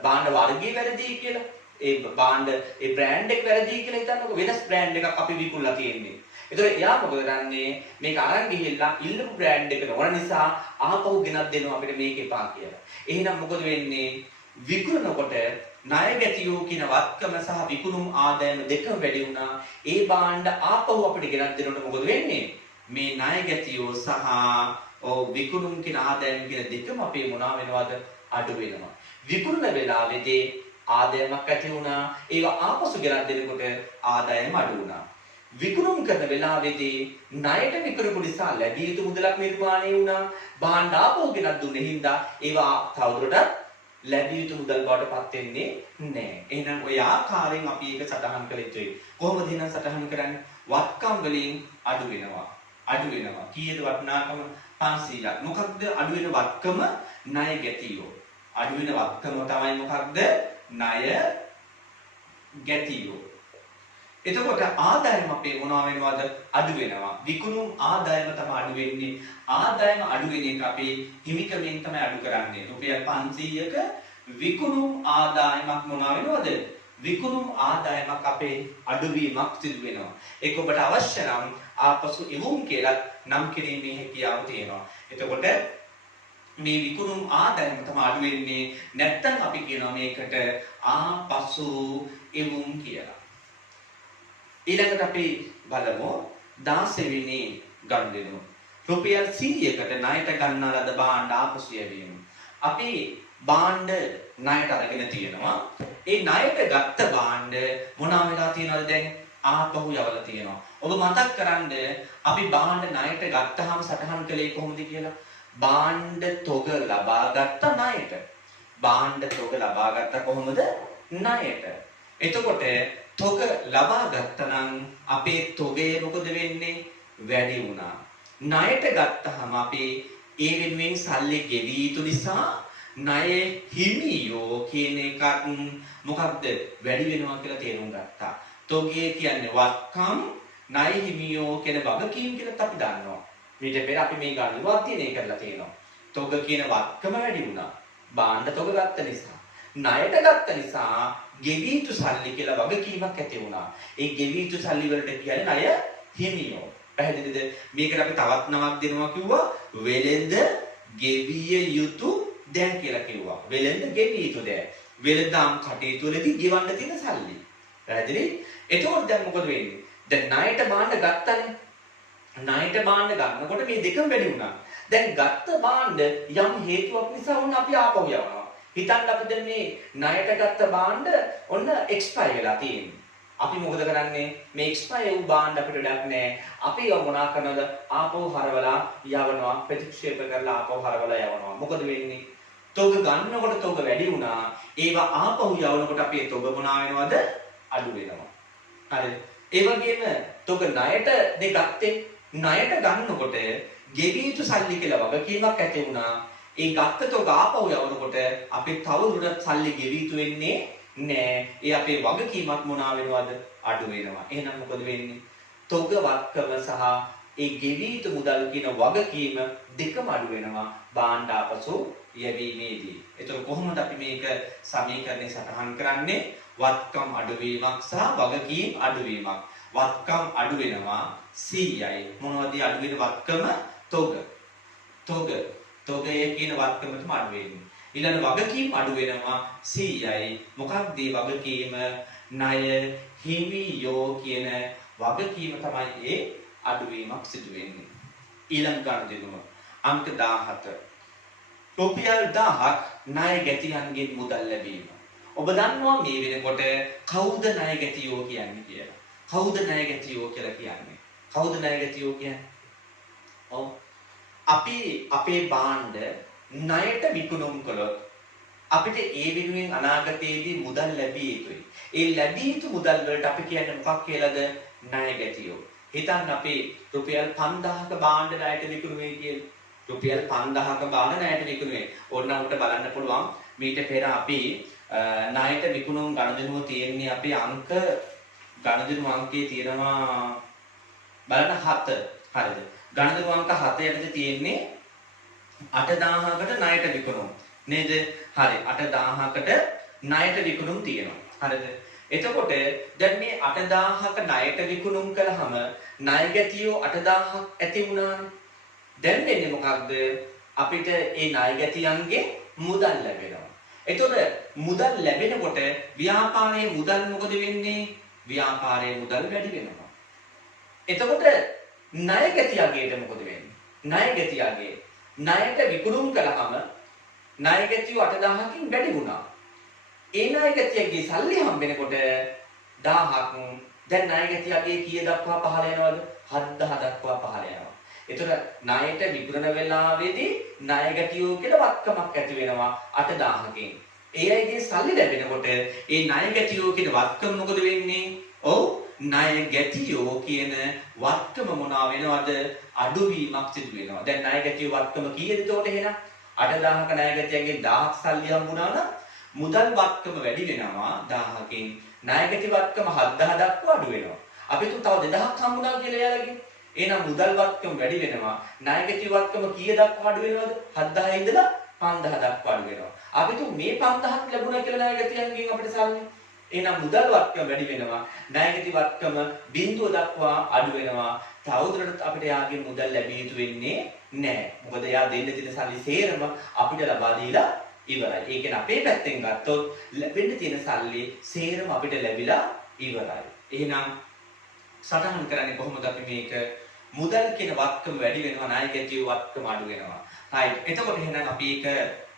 භාණ්ඩ වර්ගය වැරදි කියලා. ඒ භාණ්ඩ ඒ බ්‍රෑන්ඩ් එක වැරදි කියලා හිතන්නකෝ. වෙනස් බ්‍රෑන්ඩ් එකක් අපි විකුණලා තියෙන්නේ. ඒතකොට එයා මොකද කරන්නේ? මේක අරන් ගිහිල්ලා ඉල්ලපු බ්‍රෑන්ඩ් එක නොවන නිසා ආපහු ගෙනත් දෙනවා අපිට මේක එපා කියලා. එහෙනම් මොකද වෙන්නේ? විකුණනකොට ණය ගැතියෝ කියන වත්කම සහ විකුණුම් ආදායම දෙකම වැඩි වුණා. ඒ භාණ්ඩ ආපහු අපිට ගෙනත් දෙනකොට මොකද වෙන්නේ? මේ ණය ගැතියෝ සහ විකුණුම් කියන ආදායම කියන දෙකම අපේ මොනවා වෙනවද? අඩු වෙනවා. විකුණන වෙලාවේදී ආදායමක් ඇති වුණා. ඒවා ආපසු ගෙනත් දෙනකොට ආදායම අඩු වුණා. විකුණුම් කරන වෙලාවේදී ණයට විකුණපු නිසා ලැබිය යුතු මුදලක් නිර්මාණය වුණා. භාණ්ඩ ආපහු ගෙනත් දුන්නේ හින්දා ඒවා තවදුරටත් ලැබිය යුතු මුදල් බවට පත් වෙන්නේ නැහැ. එහෙනම් ඔය ආකාරයෙන් අපි ඒක සටහන් කළ යුතුයි. කොහොමද එහෙනම් සටහන් කරන්නේ? වත්කම් වලින් අඩු වෙනවා. කීයද වටිනාකම? 500ක්. මොකක්ද අඩු වෙන වත්කම? ණය ගැතියෝ. අඩු වෙන වත්කම තමයි මොකක්ද? ණය ගැතියෝ. එතකොට ආදායම අපේ මොනවා වෙනවද? අඩු වෙනවා. විකුණුම් ආදායම තමයි අඩු වෙන්නේ. ආදායම අඩු වෙන එක අපේ හිමිකමෙන් තමයි අඩු කරන්නේ. රුපියල් 500ක විකුණුම් ආදායමක් මොනවා වෙනවද? විකුණුම් ආදායමක් අපේ අඩුවීමක් සිදු වෙනවා. ඒක ඔබට අවශ්‍ය නම් ආපසු එවුම් කියලා නම් කිරීමේ හැකියාව තියෙනවා. එතකොට මේ විකුණුම් ආදායම තමයි අඩු වෙන්නේ. නැත්තම් අපි කියනවා මේකට ආපසු එවුම් කියලා. ඊළඟට අපි බලමු 16 වෙනි ගනුදෙනුව. රුපියල් 100කට ණයට ගන්නා ලද භාණ්ඩ ආපසු යැවීම. අපි භාණ්ඩ ණයට අරගෙන තියෙනවා. ඒ ණයට ගත්ත භාණ්ඩ මොනවා වෙලා තියෙනවද දැන්? ආපහු යවලා තියෙනවා. ඔබ මතක් කරන්ද අපි භාණ්ඩ ණයට ගත්තාම සටහන් කළේ කොහොමද කියලා? භාණ්ඩ තොග ලබා ගත්ත ණයට. භාණ්ඩ තොග ලබා ගත්ත කොහොමද? ණයට. එතකොට තොග ලබා ගත්තනම් අපේ තොගේ මොකද වෙන්නේ? වැඩි වුණා. ණයට ගත්තාම අපි ඒ වෙනුවෙන් සල්ලි ගෙවී යුතු නිසා ණය හිමියෝ කියන එකක් මොකක්ද? වැඩි වෙනවා කියලා තේරුම් ගත්තා. තොගේ කියන්නේ වත්කම්, ණය හිමියෝ කියන වගකීම් කියලා අපි දන්නවා. ඊට පෙර අපි මේ ගණනුව අධ්‍යයනය කරලා තියෙනවා. තොග කියන වත්කම වැඩි වුණා. භාණ්ඩ තොග ගත්ත නිසා. ණයට ගත්ත නිසා ගෙවී යුතු සල්ලි කියලා වගකීමක් ඇති වුණා. ඒ ගෙවී යුතු සල්ලි වලට කියන්නේ ණය හිමියෝ. පැහැදිලිද? මේකට අපි තවත් නමක් දෙනවා කිව්වා වෙළඳ ගෙවිය යුතු දෑ කියලා කිව්වා. වෙළඳ ගෙවිය යුතු දෑ. වෙළඳාම් කටයුතු වලදී ගෙවන්න තියෙන සල්ලි. පැහැදිලි? එතකොට දැන් මොකද වෙන්නේ? දැන් ණයට භාණ්ඩ ගත්තනේ. ණයට භාණ්ඩ ගන්නකොට මේ දෙකම වැඩි වුණා. දැන් ගත්ත භාණ්ඩ යම් හේතුවක් නිසා වුණ අපි ආපහු යවනවා. හිතන්න අපි දැන් මේ ණයට ගත්ත භාණ්ඩ ඔන්න එක්ස්පයර් වෙලා තියෙන්නේ. අපි මොකද කරන්නේ? මේ එක්ස්පයර් වූ භාණ්ඩ අපිට වැඩක් නැහැ. අපි ඒව මොනා කරනවද? ආපහු හරවලා යවනවා, ප්‍රතික්ෂේප කරලා ආපහු හරවලා යවනවා. මොකද වෙන්නේ? තොග ගන්නකොට තොග වැඩි වුණා. ඒවා ආපහු යවනකොට අපි ඒ තොග මොනා වෙනවද? අඩු වෙනවා. හරිද? ඒ වගේම තොග ණයට දෙගත්තේ ණයට ගන්නකොට ගෙවි යුතු සල්ලි කියලා වගකීමක් ඇති වුණා. ඒ ගත්ත තොග ආපහු යවනකොට අපි තව දුරටත් සල්ලි ගෙවි යුතු වෙන්නේ නෑ. ඒ අපේ වගකීමක් මොනවා වෙනවද? අඩු වෙනවා. එහෙනම් මොකද වෙන්නේ? තොග වත්කම සහ ඒ ගෙවි යුතු මුදල් කියන වගකීම දෙකම අඩු වෙනවා භාණ්ඩ ආපසු යැවීමේදී. ඒතකොට කොහොමද අපි මේක සමීකරණේ සටහන් කරන්නේ? වත්කම් අඩුවීමක් සහ වගකීම් අඩුවීමක්. වත්කම් අඩු වෙනවා 100යි. මොනවද අඩු වෙන වත්කම? තොගය කියන වත්කමටම අඩු වෙන්නේ. ඊළඟ වගකීම් අඩු වෙනවා 100යි. මොකක්ද මේ වගකීම? ණය හිමියෝ කියන වගකීම තමයි ඒ අඩුවීමක් සිදු වෙන්නේ. ඊළඟ ගණන් අංක 17. රුපියල් 1000ක් ණය ගැතියන්ගෙන් මුදල් ලැබීම. ඔබ දන්නවා මේ වෙනකොට කවුද ණය ගැතියෝ කියන්නේ කියලා. කවුද ණය ගැතියෝ කියලා කියන්නේ? කවුද ණය ගැතියෝ කියන්නේ? ඔව්. අපි අපේ භාණ්ඩ ණයට විකුණුම් කළොත් අපිට ඒ වෙනුවෙන් අනාගතයේදී මුදල් ලැබිය යුතුයි. ඒ ලැබිය යුතු මුදල් වලට අපි කියන්නේ මොකක් කියලාද? ණය ගැතියෝ. හිතන්න අපි රුපියල් 5000ක භාණ්ඩ ණයට විකුණුවේ කියලා. රුපියල් 5000ක භාණ්ඩ ණයට විකුණුවේ. ඕනනම් උට බලන්න පුළුවන් මීට පෙර අපි ණයට විකුණුම් ගණදෙනුව තියෙන්නේ අපි අංක ගණදෙනුව අංකයේ තියෙනවා බලන්න 7. හරිද? ගණදෙනුව අංක 7 යටතේ තියෙන්නේ 8000කට ණයට විකුණුම්. නේද? හරි. 8000කට ණයට විකුණුම් තියෙනවා. හරිද? එතකොට දැන් මේ 8000ක ණයට විකුණුම් කළාම ණය ගැතියෝ 8000ක් ඇති වුණානේ. දැන් වෙන්නේ මොකක්ද? අපිට ඒ ණය ගැතියන්ගේ මුදල් ලැබෙනවා. එතකොට මුදල් ලැබෙනකොට ව්‍යාපාරයේ මුදල් මොකද වෙන්නේ? ව්‍යාපාරයේ මුදල් වැඩි වෙනවා. එතකොට ණය ගැතියගේට මොකද වෙන්නේ? ණය ගැතියගේ ණයට විකුණුම් කළාම ණය ගැතියෝ 8000කින් වැඩි වුණා. ඒ ණය ගැතියගේ සල්ලි හම්බෙනකොට 1000ක් දැන් ණය ගැතියගේ කීය දක්වා පහළ යනවද? 7000 දක්වා පහළ යනවා. එතකොට ණයට විකුණන වෙලාවේදී ණය ගැතියෝ කියලා වත්කමක් ඇති වෙනවා 8000කින්. ඒ අයගේ සල්ලි ලැබෙනකොට ඒ ණය ගැතියෝ කියන වත්කම මොකද වෙන්නේ? ඔව් ණය ගැතියෝ කියන වත්කම මොනවා වෙනවද? අඩුවීමක් සිදු වෙනවා. දැන් ණය ගැතියෝ වත්කම කීයද එතකොට එහෙනම්? 8000ක ණය ගැතියන්ගෙන් 1000ක් සල්ලි හම්බුණා නම් මුදල් වත්කම වැඩි වෙනවා 1000කින්. ණය ගැති වත්කම 7000 දක්වා අඩු වෙනවා. අපි තුන් තව 2000ක් හම්බුණා කියලා එයාලගෙන්. එහෙනම් මුදල් වත්කම වැඩි වෙනවා. ණය ගැති වත්කම කීය දක්වා අඩු වෙනවද? 7000 ඉඳලා 5000 දක්වා අඩු වෙනවා. අපි තුන් මේ 5000ක් ලැබුණා කියලා ණය ගැතියන්ගෙන් අපිට සල්ලි. එහෙනම් මුදල් වත්කම වැඩි වෙනවා. ණය ගැති වත්කම බිඳුව දක්වා අඩු වෙනවා. තවදුරටත් අපිට යාගේ මුදල් ලැබිය යුතු වෙන්නේ නැහැ. මොකද යා දෙන්න තියෙන සල්ලි සේරම අපිට ලබා දීලා ඉවරයි. ඒ කියන්නේ අපේ පැත්තෙන් ගත්තොත් ලැබෙන්න තියෙන සල්ලි සේරම අපිට ලැබිලා ඉවරයි. එහෙනම් සටහන් කරන්නේ කොහොමද අපි මේක? මුදල් කියන වත්කම වැඩි වෙනවා, ණය ගැතියෝ වත්කම අඩු වෙනවා. right. එතකොට එහෙනම් අපි ඒක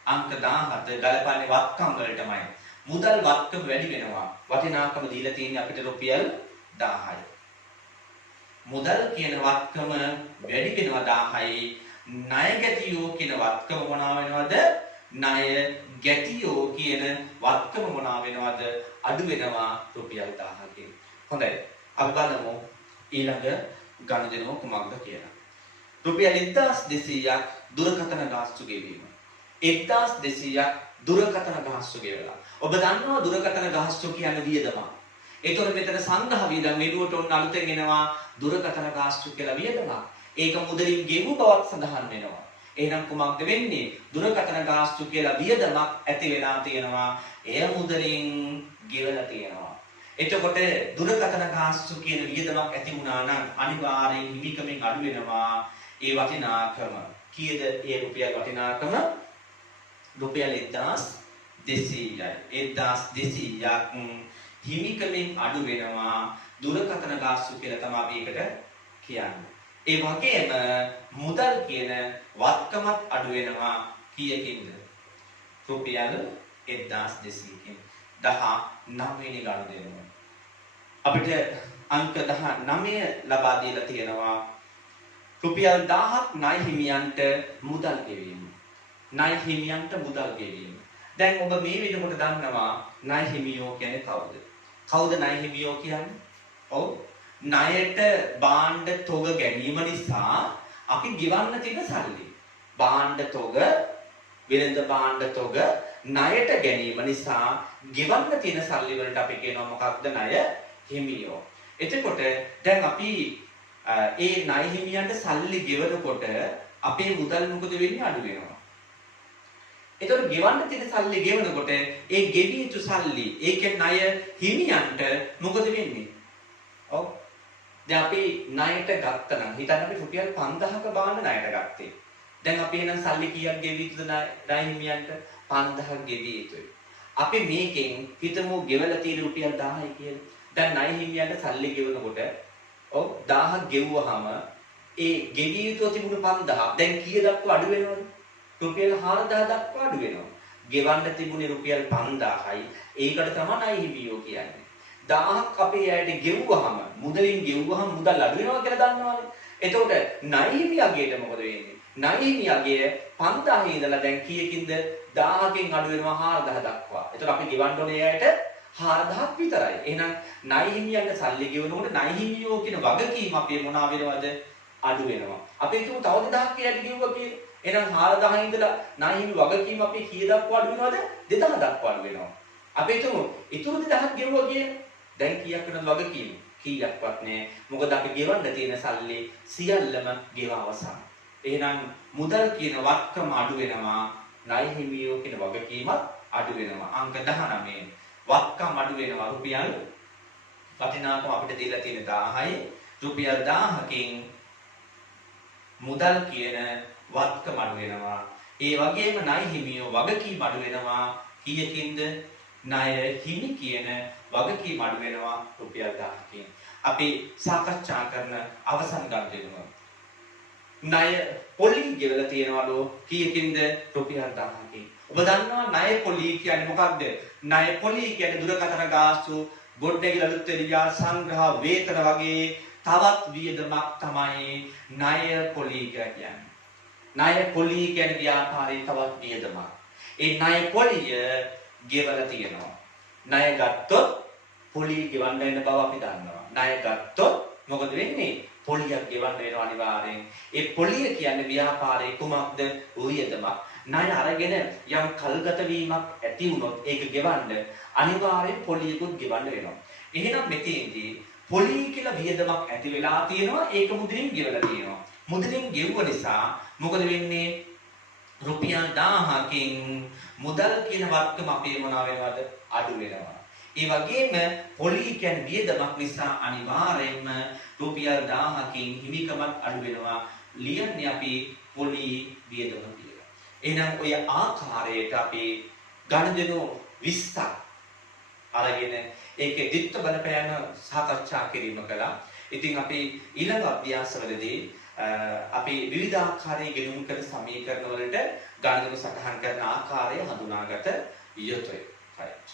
අංක 17 ගලපන්නේ වත්කම් වලටමයි. මුදල් වත්කම වැඩි වෙනවා. වටිනාකම දීලා තියෙන්නේ අපිට රුපියල් 1000යි. මුදල් කියන වත්කම වැඩි වෙනවා 1000යි. ණය ගැතියෝ කියන වත්කම මොනවා වෙනවද? ණය ගැතියෝ කියන වත්කම මොනවා වෙනවද? අඩු වෙනවා රුපියල් 1000කින්. හොඳයි. අපි බලමු ඊළඟ ගණදෙනුව කුමක්ද කියලා. රුපියල් 1200ක් දුරකථන ගාස්තු ගෙවීම. 1200ක් දුරකථන ගාස්තු ගෙවලා. ඔබ දන්නවා දුරකථන ගාස්තු කියන්නේ වියදමක්. ඒතකොට මෙතන සංග්‍රහ වියදම් මෙලුවට ඔන්න අලුතෙන් එනවා දුරකථන ගාස්තු කියලා වියදමක්. ඒක මුදලින් ගෙවු බවක් සඳහන් වෙනවා. එහෙනම් කුමක්ද වෙන්නේ? දුරකථන ගාස්තු කියලා වියදමක් ඇති වෙලා තියෙනවා. එය මුදලින් ගෙවලා තියෙනවා. එතකොට දුරකථන ගාස්තු කියන වියදමක් ඇති වුණා නම් අනිවාර්යෙන් හිමිකමෙන් අඩු වෙනවා ඒ වටිනාකම. කීයද ඒ රුපියල් වටිනාකම? රුපියල් 1200යි. 1200ක් හිමිකමෙන් අඩු වෙනවා දුරකථන ගාස්තු කියලා තමයි අපි ඒකට කියන්නේ. ඒ වගේම මුදල් කියන වත්කමත් අඩු වෙනවා කීයකින්ද? රුපියල් 1200කින්. 19 වෙනි ගණන දෙනවා. අපිට අංක 19 ලබා දීලා තියෙනවා රුපියල් 1000ක් ණය හිමියන්ට මුදල් ගෙවීම. ණය හිමියන්ට මුදල් ගෙවීම. දැන් ඔබ මේ වෙනකොට දන්නවා ණය හිමියෝ කියන්නේ කවුද? කවුද ණය හිමියෝ කියන්නේ? ඔව්. ණයට භාණ්ඩ තොග ගැනීම නිසා අපි ගෙවන්න තියෙන සල්ලි. භාණ්ඩ තොග, වෙළඳ භාණ්ඩ තොග ණයට ගැනීම නිසා ගෙවන්න තියෙන සල්ලි වලට අපි කියනවා මොකක්ද? ණය හිමියෝ. එතකොට දැන් අපි ඒ ණය හිමියන්ට සල්ලි ගෙවනකොට අපේ මුදල් මොකද වෙන්නේ? අඩු වෙනවා. එතකොට ගෙවන්න තියෙන සල්ලි ගෙවනකොට ඒ ගෙවිය යුතු සල්ලි, ඒකේ ණය හිමියන්ට මොකද වෙන්නේ? ඔව්. දැන් අපි ණයට ගත්තා නම් හිතන්න අපි රුපියල් 5000ක බාන්න ණයට ගත්තේ. දැන් අපි එහෙනම් සල්ලි කීයක් ගෙවිය යුතුද ණය හිමියන්ට? 5000ක් ගෙවිය යුතුයි. අපි මේකෙන් හිතමු ගෙවලා තියෙන රුපියල් 1000යි කියලා. දැන් ණය හිමියන්ට සල්ලි ගෙවනකොට ඔව් 1000ක් ගෙවුවාම ඒ ගෙවිය යුතු තිබුණු 5000 දැන් කීය දක්වා අඩු වෙනවද? රුපියල් 4000 දක්වා අඩු වෙනවා. ගෙවන්න තිබුණේ රුපියල් 5000යි. ඒකට තමයි ණය හිමියෝ කියන්නේ. 1000ක් අපි ඇයට ගෙවුවාම මුදලින් ගෙවුවාම මුදල් අඩු වෙනවා කියලා දන්නවනේ. එතකොට ණය හිමියාගේට මොකද වෙන්නේ? ණය හිමියාගේ 5000 ඉඳලා දැන් කීයකින්ද 1000කින් අඩු වෙනවා 4000 දක්වා. එතකොට අපි ගෙවන්න ඕනේ ඇයට 4000ක් විතරයි. එහෙනම් ණය හිමියන්ට සල්ලි ගෙවනකොට ණය හිමියෝ කියන වගකීම අපේ මොනවා වෙනවද? අඩු වෙනවා. අපි හිතමු තව 2000ක් ඇයට ගෙවුවා කියලා. එහෙනම් 4000 ඉඳලා ණය හිමි වගකීම අපි කීය දක්වා අඩු වෙනවද? 2000 දක්වා අඩු වෙනවා. අපි හිතමු ඉතුරු 2000ක් ගෙවුවා කියලා. දැන් කීයක් වෙනවද වගකීම? කීයක්වත් නෑ. මොකද අපි ගෙවන්න තියෙන සල්ලි සියල්ලම ගෙව අවසන්. එහෙනම් මුදල් කියන වත්කම අඩු වෙනවා. ණය හිමියෝ කියන වගකීමත් අඩු වෙනවා. අංක 19 වත්කම් අඩු වෙනවා. රුපියල් වටිනාකම අපිට දීලා තියෙන 1000යි. රුපියල් 1000කින් මුදල් කියන වත්කම අඩු වෙනවා. ඒ වගේම ණය හිමියෝ වගකීම් අඩු වෙනවා. කීයකින්ද? ණය හිමි කියන වගකීම් අඩු වෙනවා රුපියල් 1000කින්. අපි සාකච්ඡා කරන අවසන් ගම් දෙනවා. ණය පොලි ගෙවලා තියනවලු කීයකින්ද? රුපියල් 1000කින්. ඔබ දන්නවා ණය පොලි කියන්නේ මොකක්ද? ණය පොලි කියන්නේ දුරකථන ගාස්තු, ගොඩනැගිලි අලුත් එළියා සංග්‍රහ වේතන වගේ තවත් වියදමක් තමයි ණය පොලි කියන්නේ. ණය පොලි කියන්නේ ව්‍යාපාරයේ තවත් වියදමක්. ඒ ණය පොලිය ගෙවලා තියෙනවා. ණය ගත්තොත් පොලිය ගෙවන්න වෙන බව අපි දන්නවා. ණය ගත්තොත් මොකද වෙන්නේ? පොලියක් ගෙවන්න වෙනවා අනිවාර්යෙන්. ඒ පොලිය කියන්නේ ව්‍යාපාරයේ කුමක්ද? වියදමක්. ණය අරගෙන යම් කල්ගත වීමක් ඇති වුණොත් ඒක ගෙවන්න අනිවාර්යෙන් පොලියකුත් ගෙවන්න වෙනවා. එහෙනම් මෙතෙන්දී පොලි කියලා වියදමක් ඇති වෙලා තියෙනවා. ඒක මුදලින් ගෙවලා තියෙනවා. මුදලින් ගෙවුව නිසා මොකද වෙන්නේ? රුපියල් 1000කින් මුදල් කියන වත්කම අපේ මොනවා වෙනවද? අඩු වෙනවා. ඒ වගේම පොලි කියන්නේ වියදමක් නිසා අනිවාර්යයෙන්ම රුපියල් 1000කින් හිමිකමත් අඩු වෙනවා. ලියන්නේ අපි පොලි වියදම කියලා. එහෙනම් ඔය ආකාරයට අපි ගණදෙනු 20ක් අරගෙන ඒකේ දිට්ඨ බලපෑම සාකච්ඡා කිරීම කළා. ඉතින් අපි ඊළඟ අභ්‍යාසවලදී අපි විවිධාකාරයේ ගෙනුම් කර සමීකරණ වලට ගණදෙනු සටහන් කරන ආකාරය හඳුනාගත යුතුයි. right.